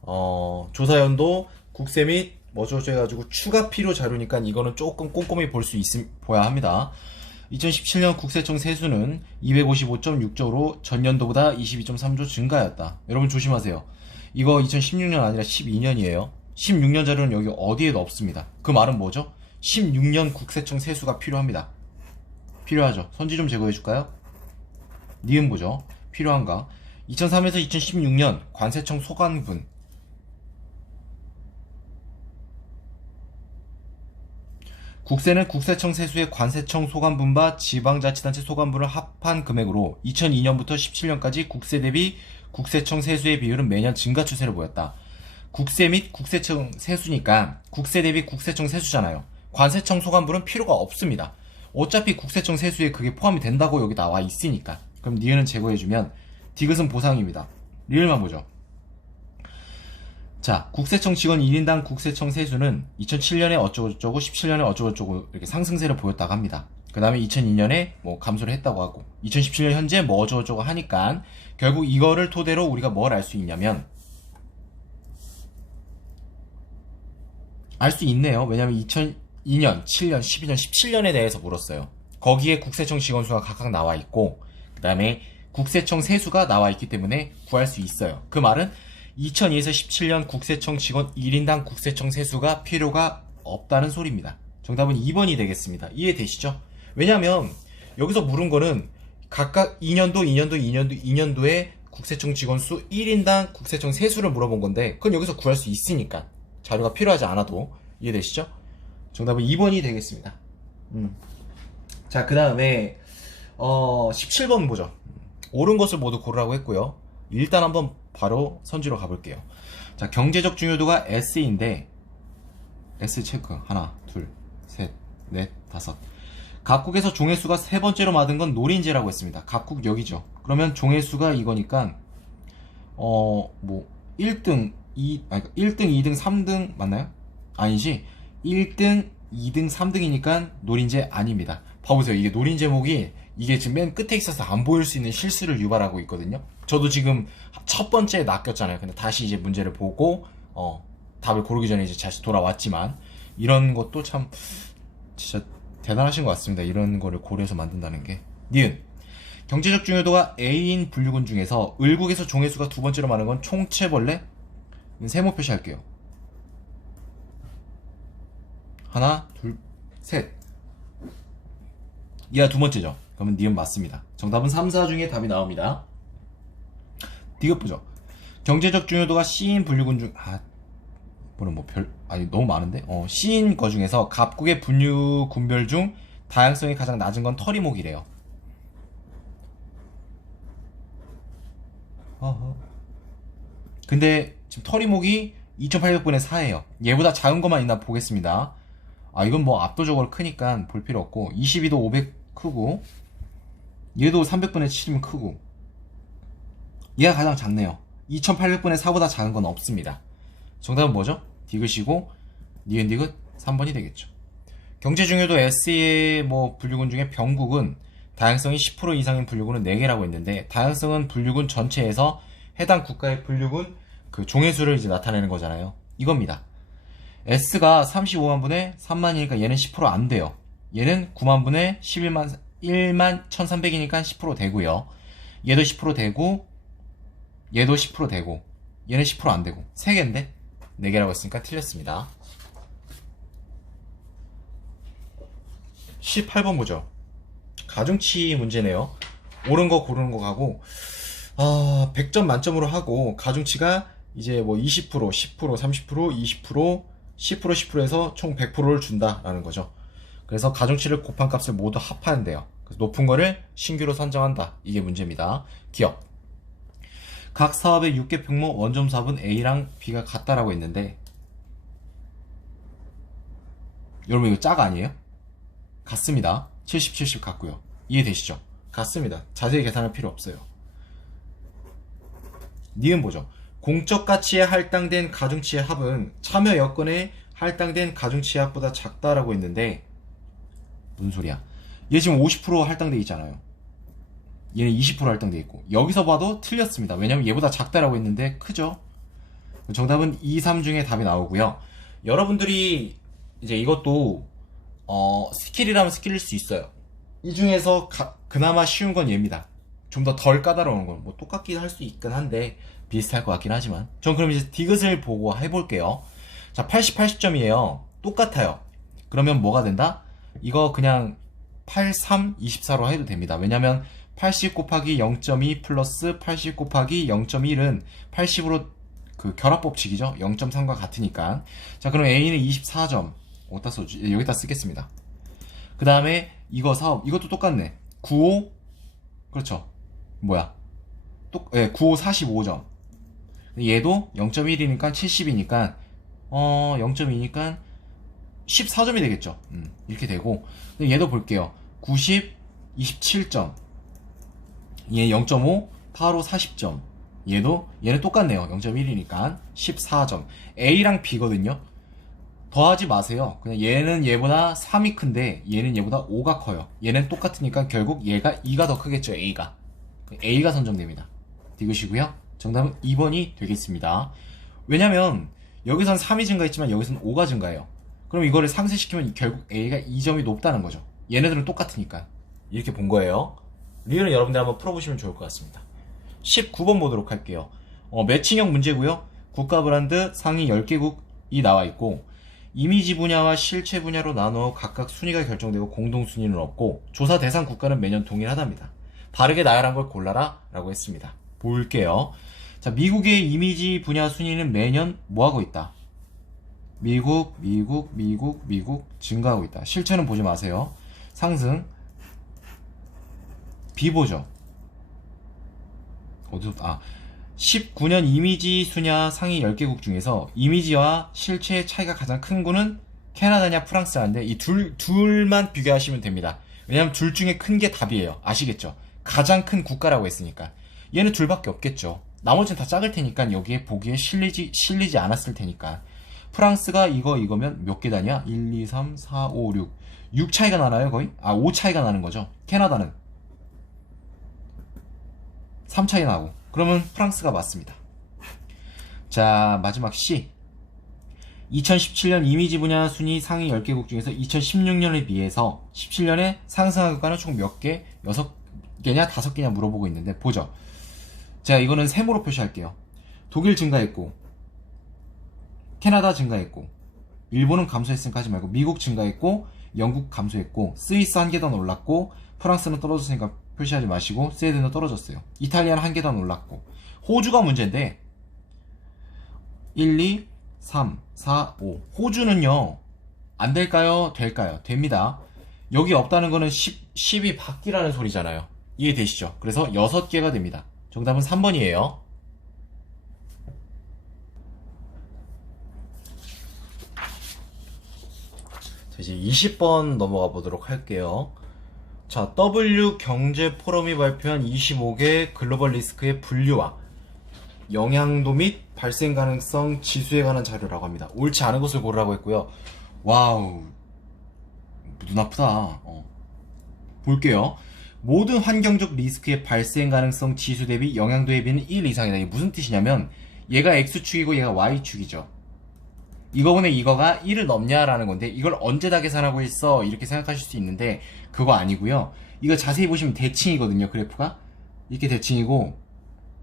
조사연도 국세 및 뭐저저 해가지고 추가 필요 자료니까 이거는 조금 꼼꼼히 보야 합니다. 2017년 국세청 세수는 255.6조로 전년도보다 22.3조 증가하였다. 여러분 조심하세요. 이거 2016년 아니라 12년이에요. 16년 자료는 여기 어디에도 없습니다. 그 말은 뭐죠? 16년 국세청 세수가 필요합니다. 필요하죠. 선지 좀 제거해 줄까요? 니은 보죠. 필요한가? 2003에서 2016년 관세청 소관분 국세는 국세청 세수의 관세청 소관분과 지방자치단체 소관분을 합한 금액으로 2002년부터 17년까지 국세 대비 국세청 세수의 비율은 매년 증가 추세를 보였다. 국세 및 국세청 세수니까 국세 대비 국세청 세수잖아요. 관세청 소관분은 필요가 없습니다. 어차피 국세청 세수에 그게 포함이 된다고 여기 나와 있으니까. 그럼 니은은 제거해주면 디귿은 보상입니다. 리을만 보죠. 자, 국세청 직원 1인당 국세청 세수는 2007년에 어쩌고저쩌고 17년에 어쩌고저쩌고 이렇게 상승세를 보였다고 합니다. 그 다음에 2002년에 뭐 감소를 했다고 하고 2017년 현재 뭐 어쩌고저쩌고 하니까 결국 이거를 토대로 우리가 뭘 알 수 있냐면 알 수 있네요. 왜냐면 2002년, 7년, 12년, 17년에 대해서 물었어요. 거기에 국세청 직원 수가 각각 나와 있고 그 다음에 국세청 세수가 나와 있기 때문에 구할 수 있어요. 그 말은 2002에서 17년 국세청 직원 1인당 국세청 세수가 필요가 없다는 소리입니다. 정답은 2번이 되겠습니다. 이해되시죠? 왜냐면 여기서 물은 거는 각각 2년도에 국세청 직원 수 1인당 국세청 세수를 물어본 건데 그건 여기서 구할 수 있으니까 자료가 필요하지 않아도 이해되시죠? 정답은 2번이 되겠습니다. 자, 그 다음에 17번 보죠. 옳은 것을 모두 고르라고 했고요. 일단 한번 바로 선지로 가볼게요. 자, 경제적 중요도가 S인데 S 체크 하나, 둘, 셋, 넷, 다섯. 각국에서 종회수가 세 번째로 많은 건 노린재라고 했습니다. 각국 여기죠. 그러면 종회수가 이거니까 뭐 1등, 2등, 3등 맞나요? 아니지. 1등, 2등, 3등이니까 노린재 아닙니다. 봐보세요. 이게 노린제목이 이게 지금 맨 끝에 있어서 안 보일 수 있는 실수를 유발하고 있거든요. 저도 지금 첫 번째에 낚였잖아요. 근데 다시 이제 문제를 보고 답을 고르기 전에 이제 다시 돌아왔지만 이런 것도 참 진짜 대단하신 것 같습니다. 이런 거를 고려해서 만든다는 게. 니은 경제적 중요도가 A인 분류군 중에서 을국에서 종회수가 두 번째로 많은 건 총체벌레? 세모 표시할게요. 하나, 둘, 셋. 이하 두 번째죠. 그러면 니은 맞습니다. 정답은 3, 4 중에 답이 나옵니다. 디귿 보죠. 경제적 중요도가 C인 분류군 중 너무 많은데? C인 거 중에서 갑국의 분류 군별 중 다양성이 가장 낮은 건 털이목이래요. 근데 지금 털이목이 2800분의 4예요. 얘보다 작은 것만 있나 보겠습니다. 이건 뭐 압도적으로 크니까 볼 필요 없고 22도 500 크고 얘도 300분의 7이면 크고 얘가 가장 작네요. 2800분의 4보다 작은 건 없습니다. 정답은 뭐죠? 디귿이고 니은 디귿 3번이 되겠죠. 경제 중요도 S의 뭐 분류군 중에 병국은 다양성이 10% 이상인 분류군은 4개라고 했는데 다양성은 분류군 전체에서 해당 국가의 분류군 그 종회수를 이제 나타내는 거잖아요. 이겁니다. S가 35만 분의 3만이니까 얘는 10% 안 돼요. 얘는 9만 분의 1만 1300이니까 10% 되고요. 얘도 10% 되고 얘도 10% 되고 얘는 10% 안 되고 3개인데 4개라고 했으니까 틀렸습니다. 18번 보죠. 가중치 문제네요. 옳은 거 고르는 거 가고 100점 만점으로 하고 가중치가 이제 뭐 20%, 10%, 30%, 20%, 10%, 10%에서 총 100%를 준다라는 거죠. 그래서 가중치를 곱한 값을 모두 합하는데요. 그래서 높은 거를 신규로 선정한다. 이게 문제입니다. 기억. 각 사업의 6개 평목 원점 사업은 A랑 B가 같다라고 했는데 여러분 이거 짝 아니에요? 같습니다. 70, 70 같고요. 이해되시죠? 같습니다. 자세히 계산할 필요 없어요. 니은 보죠. 공적 가치에 할당된 가중치의 합은 참여 여건에 할당된 가중치의 합보다 작다라고 했는데 무슨 소리야? 얘 지금 50% 할당돼 있잖아요. 얘는 20% 할당돼 있고 여기서 봐도 틀렸습니다. 왜냐면 얘보다 작다라고 했는데 크죠? 정답은 2, 3 중에 답이 나오고요. 여러분들이 이제 이것도 스킬이라면 스킬일 수 있어요. 이 중에서 그나마 쉬운 건 얘입니다. 좀 더 덜 까다로운 건 뭐 똑같긴 할 수 있긴 한데 비슷할 것 같긴 하지만 전 그럼 이제 디귿을 보고 해볼게요. 자, 80, 80점이에요. 똑같아요. 그러면 뭐가 된다? 이거 그냥 83, 24로 해도 됩니다. 왜냐면 80 곱하기 0.2 플러스 80 곱하기 0.1은 80으로 그 결합 법칙이죠. 0.3과 같으니까. 자, 그럼 A는 24점. 어디다 써주지? 여기다 쓰겠습니다. 그 다음에 이거 사업. 이것도 똑같네. 95. 그렇죠. 뭐야? 95 45점. 얘도 0.1이니까 70이니까 0.2니까 14점이 되겠죠. 이렇게 되고 얘도 볼게요. 90 27점. 얘 0.5 85 40점. 얘는 똑같네요. 0.1이니까 14점. A랑 B거든요. 더하지 마세요. 그냥 얘는 얘보다 3이 큰데 얘는 얘보다 5가 커요. 얘는 똑같으니까 결국 얘가 2가 더 크겠죠. A가 선정됩니다. 디귿이고요. 정답은 2번이 되겠습니다. 왜냐면 여기선 3이 증가했지만 여기선 5가 증가해요. 그럼 이거를 상쇄시키면 결국 A가 2점이 높다는 거죠. 얘네들은 똑같으니까. 이렇게 본 거예요. 리을은 여러분들 한번 풀어보시면 좋을 것 같습니다. 19번 보도록 할게요. 매칭형 문제고요. 국가 브랜드 상위 10개국이 나와 있고 이미지 분야와 실체 분야로 나눠 각각 순위가 결정되고 공동 순위는 없고 조사 대상 국가는 매년 동일하답니다. 다르게 나열한 걸 골라라 라고 했습니다. 볼게요. 자, 미국의 이미지 분야 순위는 매년 뭐하고 있다? 미국 증가하고 있다. 실체는 보지 마세요. 상승. 비보죠. 19년 이미지 순야 상위 10개국 중에서 이미지와 실체의 차이가 가장 큰 곳은 캐나다냐 프랑스냐인데 이 둘만 비교하시면 됩니다. 왜냐면 둘 중에 큰 게 답이에요. 아시겠죠? 가장 큰 국가라고 했으니까. 얘는 둘밖에 없겠죠. 나머지는 다 작을 테니까 여기에 보기에 실리지 않았을 테니까. 프랑스가 이거면 몇 계단이야? 1, 2, 3, 4, 5, 6 차이가 나나요 거의? 5 차이가 나는 거죠. 캐나다는 3 차이 나고. 그러면 프랑스가 맞습니다. 자, 마지막 C. 2017년 이미지 분야 순위 상위 10개국 중에서 2016년에 비해서 17년에 상승한 국가는 총 몇 개? 6개냐 5개냐 물어보고 있는데 보죠. 제가 이거는 세모로 표시할게요. 독일 증가했고 캐나다 증가했고 일본은 감소했으니까 하지 말고 미국 증가했고 영국 감소했고 스위스 한 계단 올랐고 프랑스는 떨어졌으니까 표시하지 마시고 스웨덴은 떨어졌어요. 이탈리아는 한 계단 올랐고 호주가 문제인데 1, 2, 3, 4, 5 호주는요 안 될까요? 될까요? 됩니다. 여기 없다는 거는 10이 바뀌라는 소리잖아요. 이해되시죠? 그래서 6개가 됩니다. 정답은 3번이에요. 자, 이제 20번 넘어가 보도록 할게요. 자, W경제포럼이 발표한 25개 글로벌 리스크의 분류와 영향도 및 발생 가능성 지수에 관한 자료라고 합니다. 옳지 않은 것을 고르라고 했고요. 와우, 눈 아프다. 볼게요. 모든 환경적 리스크의 발생 가능성 지수 대비 영향도 대비는 1 이상이다. 이게 무슨 뜻이냐면 얘가 X축이고 얘가 Y축이죠. 이거분의 이거가 1을 넘냐라는 건데 이걸 언제 다 계산하고 있어? 이렇게 생각하실 수 있는데 그거 아니고요. 이거 자세히 보시면 대칭이거든요. 그래프가 이렇게 대칭이고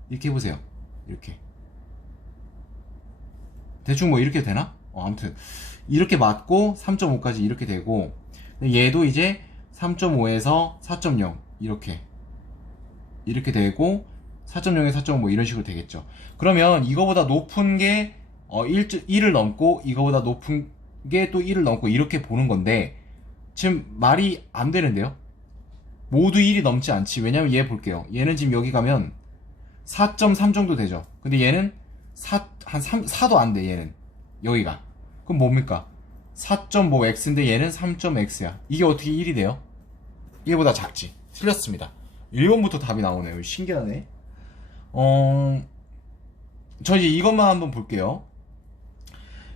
이렇게 해보세요. 이렇게 대충 뭐 이렇게 되나? 아무튼 이렇게 맞고 3.5까지 이렇게 되고 얘도 이제 3.5에서 4.0 이렇게 되고 4.0에서 4.5 이런 식으로 되겠죠. 그러면 이거보다 높은 게 1을 넘고 이거보다 높은 게 또 1을 넘고 이렇게 보는 건데 지금 말이 안 되는데요. 모두 1이 넘지 않지. 왜냐면 얘 볼게요. 얘는 지금 여기 가면 4.3 정도 되죠. 근데 얘는 4도 안 돼. 얘는 여기가. 그럼 뭡니까? 4.5x인데 얘는 3.x야. 이게 어떻게 1이 돼요? 얘보다 작지. 틀렸습니다. 1번부터 답이 나오네요. 신기하네. 저 이제 이것만 한번 볼게요.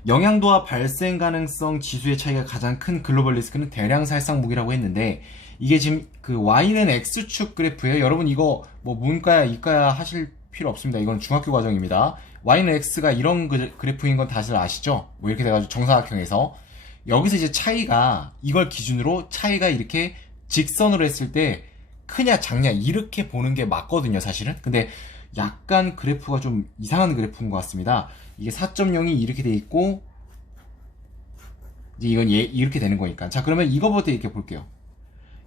영양도와 발생 가능성 지수의 차이가 가장 큰 글로벌 리스크는 대량 살상 무기라고 했는데, 이게 지금 그 Y는 X축 그래프예요. 여러분 이거 뭐 문과야 이과야 하실 필요 없습니다. 이건 중학교 과정입니다. Y는 X가 이런 그래프인 건 다들 아시죠? 뭐 이렇게 돼가지고 정사각형에서 여기서 이제 차이가, 이걸 기준으로 차이가 이렇게 직선으로 했을 때 크냐 작냐 이렇게 보는 게 맞거든요, 사실은. 근데 약간 그래프가 좀 이상한 그래프인 것 같습니다. 이게 4.0이 이렇게 돼 있고, 이제 이건 이렇게 되는 거니까. 자, 그러면 이거부터 이렇게 볼게요.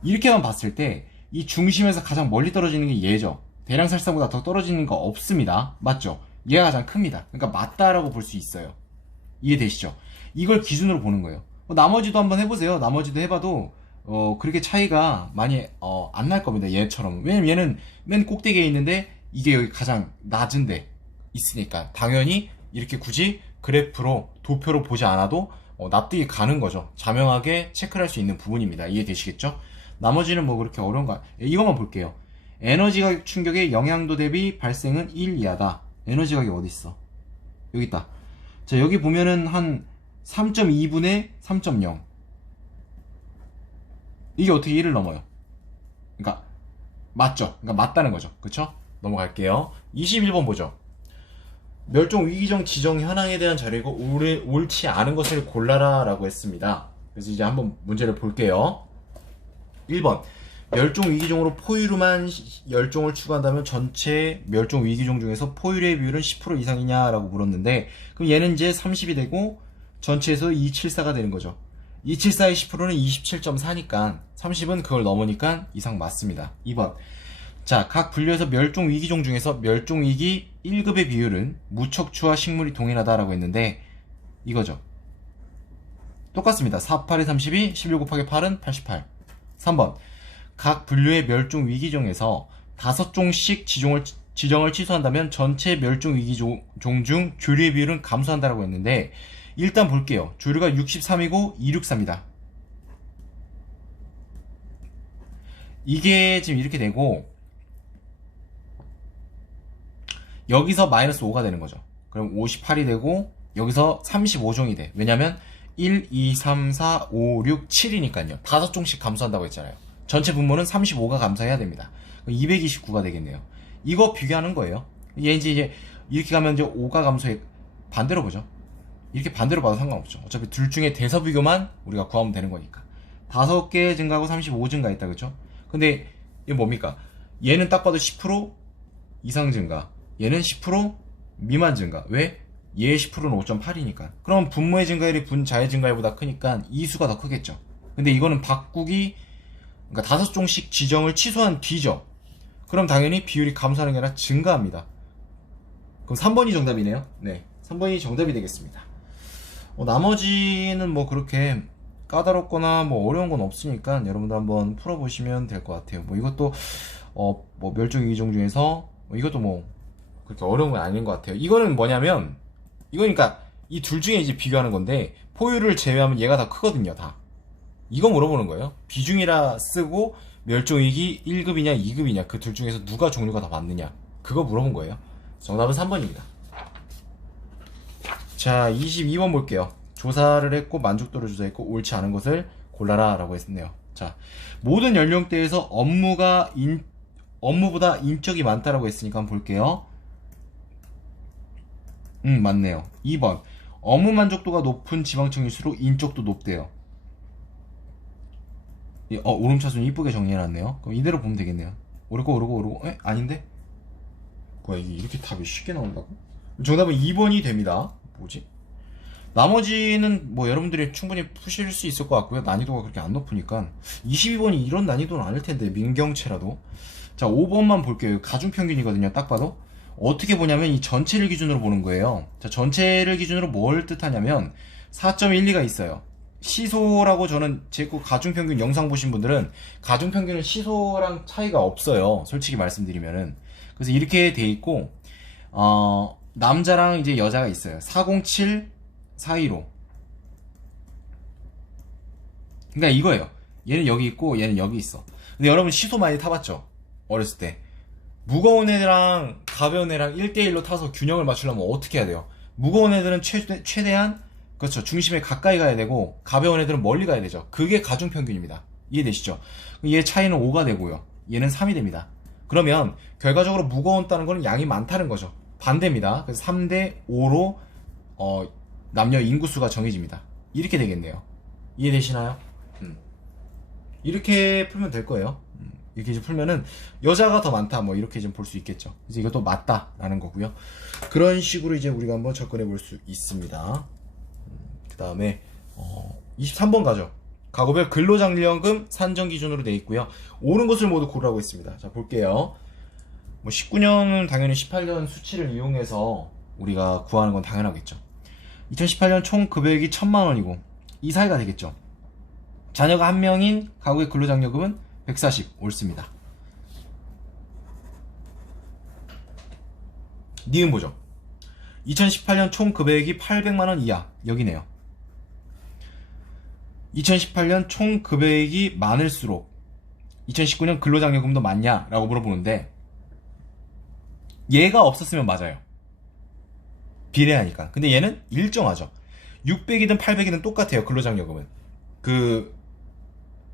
이렇게만 봤을 때 이 중심에서 가장 멀리 떨어지는 게 얘죠. 대량 살상보다 더 떨어지는 거 없습니다. 맞죠? 얘가 가장 큽니다. 그러니까 맞다라고 볼 수 있어요. 이해되시죠? 이걸 기준으로 보는 거예요. 나머지도 한번 해보세요. 나머지도 해봐도 그렇게 차이가 많이 안 날 겁니다. 얘처럼. 왜냐면 얘는 맨 꼭대기에 있는데 이게 여기 가장 낮은 데 있으니까 당연히 이렇게 굳이 그래프로 도표로 보지 않아도 납득이 가는 거죠. 자명하게 체크할 수 있는 부분입니다. 이해되시겠죠? 나머지는 뭐 그렇게 어려운 거, 이것만 볼게요. 에너지 가격 충격의 영향도 대비 발생은 1 이하다. 에너지 가격 어디 있어? 여기 있다. 자, 여기 보면은 한 3.2분의 3.0. 이게 어떻게 1을 넘어요? 그러니까 맞죠? 그러니까 맞다는 거죠. 그쵸? 넘어갈게요. 21번 보죠. 멸종 위기종 지정 현황에 대한 자료이고 옳지 않은 것을 골라라 라고 했습니다. 그래서 이제 한번 문제를 볼게요. 1번, 멸종 위기종으로 포유류만 10종을 추구한다면 전체 멸종 위기종 중에서 포유류의 비율은 10% 이상이냐 라고 물었는데, 그럼 얘는 이제 30이 되고 전체에서 274가 되는 거죠. 274의 10%는 27.4니까 30은 그걸 넘으니까 이상 맞습니다. 2번, 자, 각 분류에서 멸종 위기종 중에서 멸종 위기 1급의 비율은 무척추와 식물이 동일하다라고 했는데 이거죠. 똑같습니다. 4, 8에 32, 11 곱하기 8은 88. 3번, 각 분류의 멸종 위기종에서 5종씩 지정을 취소한다면 전체 멸종 위기종 중 조류의 비율은 감소한다라고 했는데, 일단 볼게요. 조류가 63이고 264입니다. 이게 지금 이렇게 되고 여기서 마이너스 5가 되는 거죠. 그럼 58이 되고 여기서 35종이 돼. 왜냐면 1, 2, 3, 4, 5, 6, 7이니까요. 5종씩 감소한다고 했잖아요. 전체 분모는 35가 감소해야 됩니다. 229가 되겠네요. 이거 비교하는 거예요. 얘 이제 이렇게 가면 이제 5가 감소해. 반대로 보죠. 이렇게 반대로 봐도 상관없죠. 어차피 둘 중에 대서 비교만 우리가 구하면 되는 거니까. 5개 증가하고 35 증가했다, 그쵸? 근데 이게 뭡니까? 얘는 딱 봐도 10% 이상 증가, 얘는 10% 미만 증가. 왜? 얘의 10%는 5.8이니까. 그럼 분모의 증가율이 분자의 증가율보다 크니까 이 수가 더 크겠죠. 근데 이거는 바꾸기, 그러니까 5종씩 지정을 취소한 뒤죠. 그럼 당연히 비율이 감소하는 게 아니라 증가합니다. 그럼 3번이 정답이네요. 네, 3번이 정답이 되겠습니다. 나머지는 뭐 그렇게 까다롭거나 뭐 어려운 건 없으니까 여러분들 한번 풀어보시면 될 것 같아요. 뭐 이것도 뭐 멸종위기종 중에서 이것도 뭐 그렇게 어려운 건 아닌 것 같아요. 이거는 뭐냐면, 이거니까 이 둘 중에 이제 비교하는 건데 포유를 제외하면 얘가 더 크거든요. 다 이거 물어보는 거예요. 비중이라 쓰고 멸종위기 1급이냐 2급이냐 그 둘 중에서 누가 종류가 더 많느냐, 그거 물어본 거예요. 정답은 3번입니다. 자, 22번 볼게요. 조사를 했고 만족도를 조사했고 옳지 않은 것을 골라라 라고 했네요. 자, 모든 연령대에서 업무보다 인적이 많다라고 했으니까 한번 볼게요. 맞네요. 2번, 업무 만족도가 높은 지방청일수록 인적도 높대요. 오름차순 이쁘게 정리해놨네요. 그럼 이대로 보면 되겠네요. 오르고 아닌데? 뭐야, 이게 이렇게 답이 쉽게 나온다고? 정답은 2번이 됩니다. 뭐지? 나머지는 뭐 여러분들이 충분히 푸실 수 있을 것 같고요. 난이도가 그렇게 안 높으니까. 22번이 이런 난이도는 아닐 텐데, 민경채라도. 자, 5번만 볼게요. 가중평균이거든요. 딱 봐도. 어떻게 보냐면 이 전체를 기준으로 보는 거예요. 자, 전체를 기준으로 뭘 뜻하냐면 4.12가 있어요. 시소라고, 저는 제거 가중평균 영상 보신 분들은 가중평균은 시소랑 차이가 없어요. 솔직히 말씀드리면은. 그래서 이렇게 돼 있고, 남자랑 이제 여자가 있어요. 407, 415. 그러니까 이거예요. 얘는 여기 있고 얘는 여기 있어. 근데 여러분 시소 많이 타봤죠? 어렸을 때. 무거운 애랑 가벼운 애랑 1대1로 타서 균형을 맞추려면 어떻게 해야 돼요? 무거운 애들은 최대한 그렇죠. 중심에 가까이 가야 되고 가벼운 애들은 멀리 가야 되죠. 그게 가중평균입니다. 이해되시죠? 얘 차이는 5가 되고요. 얘는 3이 됩니다. 그러면 결과적으로 무거웠다는 거는 양이 많다는 거죠. 반대입니다. 그래서 3대 5로 남녀 인구수가 정해집니다. 이렇게 되겠네요. 이해되시나요? 이렇게 풀면 될 거예요. 이렇게 이제 풀면은 여자가 더 많다 뭐 이렇게 좀 볼 수 있겠죠. 그래서 이것도 맞다라는 거고요. 그런 식으로 이제 우리가 한번 접근해 볼 수 있습니다. 그 다음에 23번 가죠. 가구별 근로장려금 산정 기준으로 되어 있고요. 옳은 것을 모두 고르라고 했습니다. 자 볼게요. 뭐 19년은 당연히 18년 수치를 이용해서 우리가 구하는 건 당연하겠죠. 2018년 총 급여액이 1000만 원이고 이 사이가 되겠죠. 자녀가 한 명인 가구의 근로장려금은 140 옳습니다. 니은 보죠. 2018년 총 급여액이 800만 원 이하 여기네요. 2018년 총 급여액이 많을수록 2019년 근로장려금도 많냐? 라고 물어보는데 얘가 없었으면 맞아요. 비례하니까. 근데 얘는 일정하죠. 600이든 800이든 똑같아요. 근로장려금은.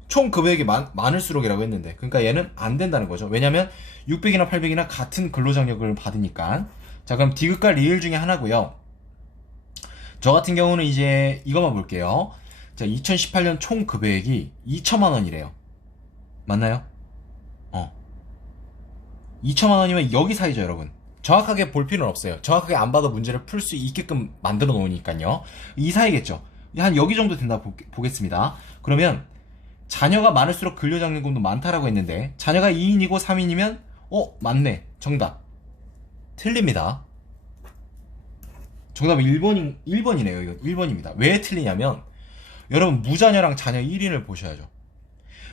총 급여액이 많을수록이라고 했는데 그러니까 얘는 안 된다는 거죠. 왜냐면 600이나 800이나 같은 근로장려금을 받으니까. 자 그럼 디귿과 리을 중에 하나고요. 저 같은 경우는 이제 이것만 볼게요. 자 2018년 총 급여액이 2천만 원이래요. 맞나요? 2천만 원이면 여기 사이죠 여러분. 정확하게 볼 필요는 없어요. 정확하게 안 봐도 문제를 풀 수 있게끔 만들어 놓으니까요. 이 사이겠죠. 한 여기 정도 된다 보겠습니다. 그러면 자녀가 많을수록 근로장려금도 많다라고 했는데 자녀가 2인이고 3인이면 맞네. 정답. 틀립니다. 정답은 1번이네요. 이건 1번입니다. 왜 틀리냐면 여러분 무자녀랑 자녀 1인을 보셔야죠.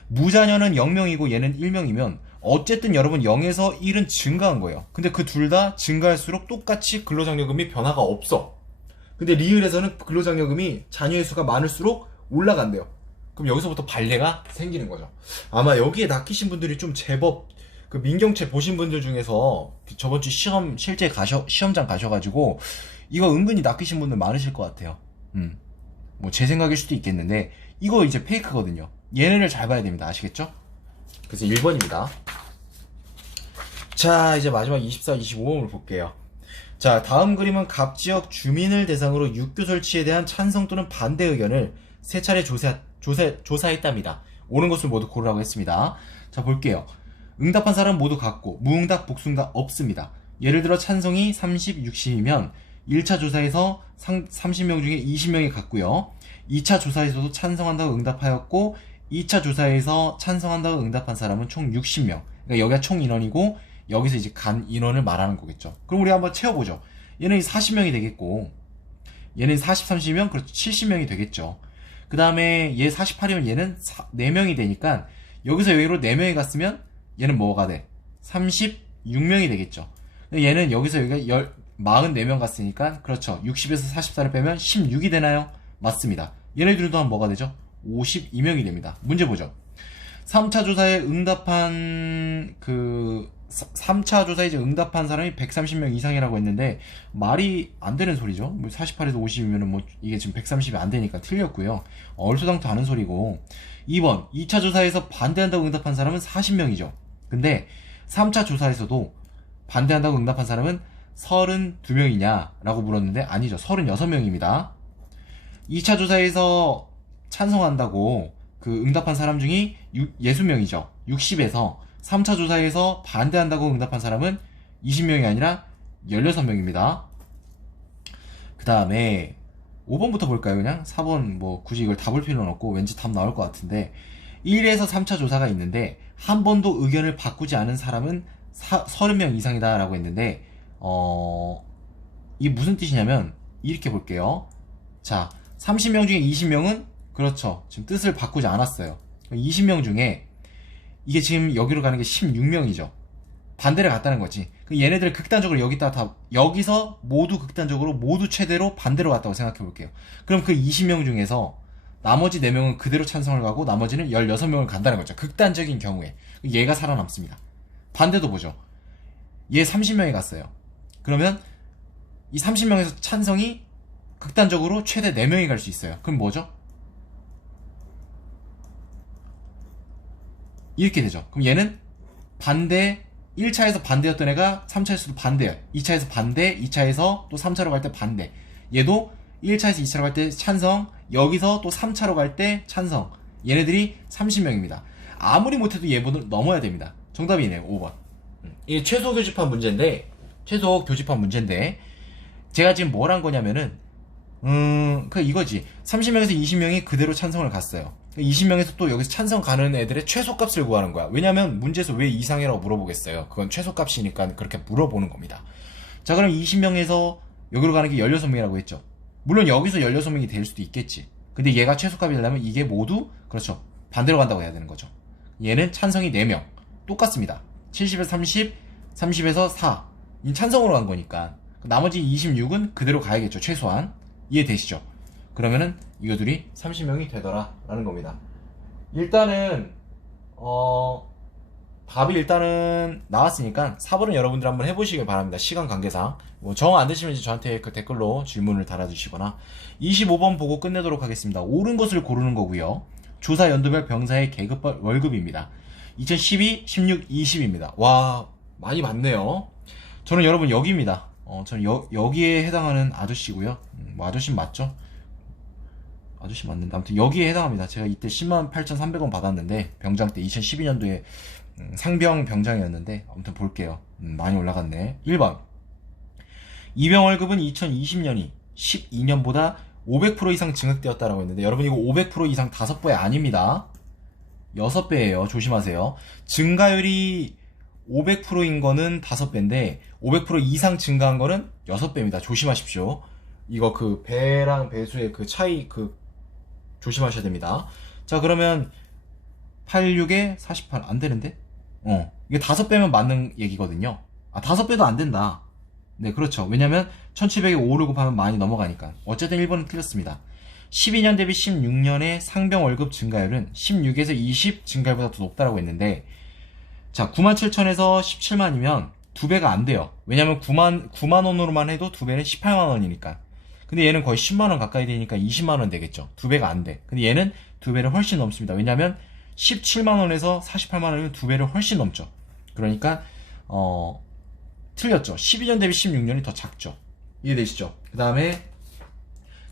무자녀는 0명이고 얘는 1명이면 어쨌든 여러분 0에서 1은 증가한 거예요. 근데 그 둘 다 증가할수록 똑같이 근로장려금이 변화가 없어. 근데 리을에서는 근로장려금이 자녀의 수가 많을수록 올라간대요. 그럼 여기서부터 발레가 생기는 거죠. 아마 여기에 낚이신 분들이 좀 제법 그 민경채 보신 분들 중에서 저번 주 실제 시험장 가셔가지고 이거 은근히 낚이신 분들 많으실 것 같아요. 뭐 제 생각일 수도 있겠는데 이거 이제 페이크거든요. 얘네를 잘 봐야 됩니다. 아시겠죠? 그래서 1번입니다. 자 이제 마지막 24, 25번을 볼게요. 자 다음 그림은 갑 지역 주민을 대상으로 육교 설치에 대한 찬성 또는 반대 의견을 세 차례 조사했답니다. 옳은 것을 모두 고르라고 했습니다. 자 볼게요. 응답한 사람 모두 같고 무응답 복수응답 없습니다. 예를 들어 찬성이 30, 60이면 1차 조사에서 30명 중에 20명이 같고요. 2차 조사에서도 찬성한다고 응답하였고 2차 조사에서 찬성한다고 응답한 사람은 총 60명. 그러니까 여기가 총 인원이고 여기서 이제 간 인원을 말하는 거겠죠. 그럼 우리 한번 채워보죠. 얘는 40명이 되겠고 얘는 40, 30이면 그렇죠. 70명이 되겠죠. 그 다음에 얘 48이면 얘는 4명이 되니까 여기서 여기로 4명이 갔으면 얘는 뭐가 돼? 36명이 되겠죠. 얘는 여기서 여기가 44명 갔으니까 그렇죠. 60에서 44를 빼면 16이 되나요? 맞습니다. 얘네들도 하면 뭐가 되죠? 52명이 됩니다. 문제 보죠. 3차 조사에 응답한 3차 조사에 이제 응답한 사람이 130명 이상이라고 했는데 말이 안 되는 소리죠. 48에서 50이면은 뭐 이게 지금 130이 안 되니까 틀렸고요. 얼토당토 하는 소리고. 2번 2차 조사에서 반대한다고 응답한 사람은 40명이죠. 근데 3차 조사에서도 반대한다고 응답한 사람은 32명이냐 라고 물었는데 아니죠. 36명입니다. 2차 조사에서 찬성한다고 응답한 사람 중이 60명이죠. 60에서 3차 조사에서 반대한다고 응답한 사람은 20명이 아니라 16명입니다. 그 다음에 5번부터 볼까요? 그냥 4번 뭐 굳이 이걸 다 볼 필요는 없고 왠지 답 나올 것 같은데 1에서 3차 조사가 있는데 한 번도 의견을 바꾸지 않은 사람은 30명 이상이다 라고 했는데 이게 무슨 뜻이냐면 이렇게 볼게요. 자 30명 중에 20명은 그렇죠. 지금 뜻을 바꾸지 않았어요. 20명 중에 이게 지금 여기로 가는 게 16명이죠. 반대를 갔다는 거지. 얘네들 극단적으로 여기서 모두 극단적으로 모두 최대로 반대로 갔다고 생각해 볼게요. 그럼 그 20명 중에서 나머지 4명은 그대로 찬성을 가고 나머지는 16명을 간다는 거죠. 극단적인 경우에 얘가 살아남습니다. 반대도 보죠. 얘 30명이 갔어요. 그러면 이 30명에서 찬성이 극단적으로 최대 4명이 갈 수 있어요. 그럼 뭐죠? 이렇게 되죠. 그럼 얘는 반대, 1차에서 반대였던 애가 3차에서도 반대야. 2차에서 반대, 2차에서 또 3차로 갈 때 반대. 얘도 1차에서 2차로 갈 때 찬성, 여기서 또 3차로 갈 때 찬성. 얘네들이 30명입니다. 아무리 못해도 얘보다 넘어야 됩니다. 정답이네요. 5번. 이게 최소 교집합 문제인데, 제가 지금 뭘 한 거냐면은, 이거지. 30명에서 20명이 그대로 찬성을 갔어요. 20명에서 또 여기서 찬성 가는 애들의 최소값을 구하는 거야. 왜냐면 문제에서 왜 이상이라고 물어보겠어요. 그건 최소값이니까 그렇게 물어보는 겁니다. 자, 그럼 20명에서 여기로 가는 게 16명이라고 했죠. 물론 여기서 16명이 될 수도 있겠지. 근데 얘가 최소값이 되려면 이게 모두, 그렇죠, 반대로 간다고 해야 되는 거죠. 얘는 찬성이 4명. 똑같습니다. 70에서 30, 30에서 4. 이 찬성으로 간 거니까. 나머지 26은 그대로 가야겠죠. 최소한. 이해되시죠? 그러면은 이거들이 30명이 되더라 라는 겁니다. 일단은 답이 일단은 나왔으니까 4번은 여러분들 한번 해보시길 바랍니다. 시간 관계상 뭐 정 안 되시면 이제 저한테 그 댓글로 질문을 달아주시거나. 25번 보고 끝내도록 하겠습니다. 옳은 것을 고르는 거고요. 조사 연도별 병사의 계급 월급입니다. 2012, 16, 20입니다. 와, 많이 많네요. 저는 여러분 여기입니다. 저는 여기에 해당하는 아저씨고요. 뭐 아저씨 맞죠? 아저씨 맞는데 아무튼 여기에 해당합니다. 제가 이때 108,300원 받았는데 병장 때 2012년도에 상병 병장이었는데 아무튼 볼게요. 많이 올라갔네. 1번 이병 월급은 2020년이 12년보다 500% 이상 증액되었다라고 했는데 여러분 이거 500% 이상 5배 아닙니다. 6배예요. 조심하세요. 증가율이 500%인 거는 5배인데 500% 이상 증가한 거는 6배입니다. 조심하십시오. 이거 그 배랑 배수의 그 차이 조심하셔야 됩니다. 자, 그러면 86에 48 안 되는데? 이게 5배면 맞는 얘기거든요. 아, 5배도 안 된다. 네, 그렇죠. 왜냐면 1700에 5를 곱하면 많이 넘어가니까. 어쨌든 1번은 틀렸습니다. 12년 대비 16년의 상병 월급 증가율은 16에서 20 증가율보다 더 높다라고 했는데, 자, 97,000에서 17만이면 2배가 안 돼요. 왜냐면 9만 원으로만 해도 2배는 18만 원이니까. 근데 얘는 거의 10만 원 가까이 되니까 20만 원 되겠죠. 2배가 안 돼. 근데 얘는 2배를 훨씬 넘습니다. 왜냐면 17만 원에서 48만 원이면 2배를 훨씬 넘죠. 그러니까 틀렸죠. 12년 대비 16년이 더 작죠. 이해되시죠? 그 다음에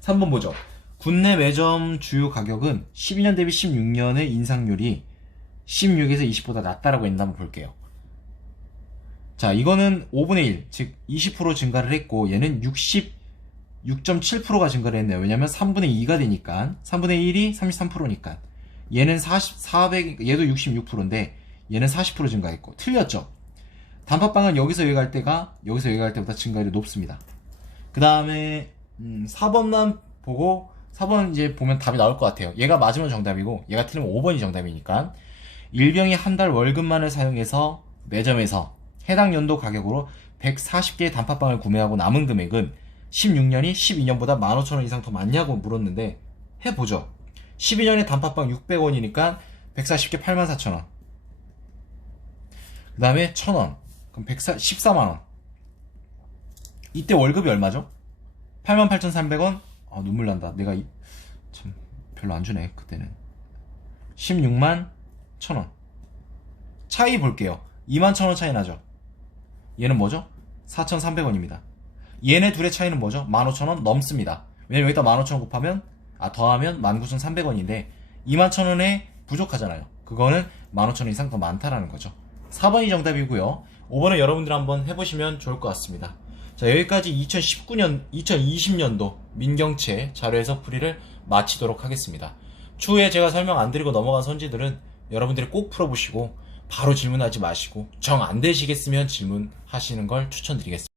3번 보죠. 국내 매점 주요 가격은 12년 대비 16년의 인상률이 16에서 20보다 낮다라고 했는데 한번 볼게요. 자, 이거는 5분의 1, 즉 20% 증가를 했고 얘는 66.7%가 증가를 했네요. 왜냐면 3분의 2가 되니까 3분의 1이 33%니까 얘는 400, 얘도 66%인데 얘는 40% 증가했고 틀렸죠. 단팥빵은 여기서 여기 갈 때가 여기서 여기 갈 때보다 증가율이 높습니다. 그 다음에 4번만 보고 4번 이제 보면 답이 나올 것 같아요. 얘가 맞으면 정답이고 얘가 틀리면 5번이 정답이니까 일병이 한 달 월급만을 사용해서 매점에서 해당 연도 가격으로 140개의 단팥빵을 구매하고 남은 금액은 16년이 12년보다 15,000원 이상 더 많냐고 물었는데 해보죠. 12년에 단팥빵 600원이니까 140개 84,000원. 그 다음에 1,000원. 그럼 14만원. 이때 월급이 얼마죠? 88,300원? 아, 눈물 난다. 내가 참 별로 안 주네 그때는. 16만 1,000원. 차이 볼게요. 21,000원 차이 나죠. 얘는 뭐죠? 4,300원입니다. 얘네 둘의 차이는 뭐죠? 15,000원 넘습니다. 왜냐면 여기다 15,000원 곱하면 더하면 19,300원인데 21,000원에 부족하잖아요. 그거는 15,000원 이상 더 많다라는 거죠. 4번이 정답이고요. 5번은 여러분들 한번 해보시면 좋을 것 같습니다. 자, 여기까지 2020년도 민경채 자료에서 풀이를 마치도록 하겠습니다. 추후에 제가 설명 안 드리고 넘어간 선지들은 여러분들이 꼭 풀어보시고 바로 질문하지 마시고 정 안 되시겠으면 질문하시는 걸 추천드리겠습니다.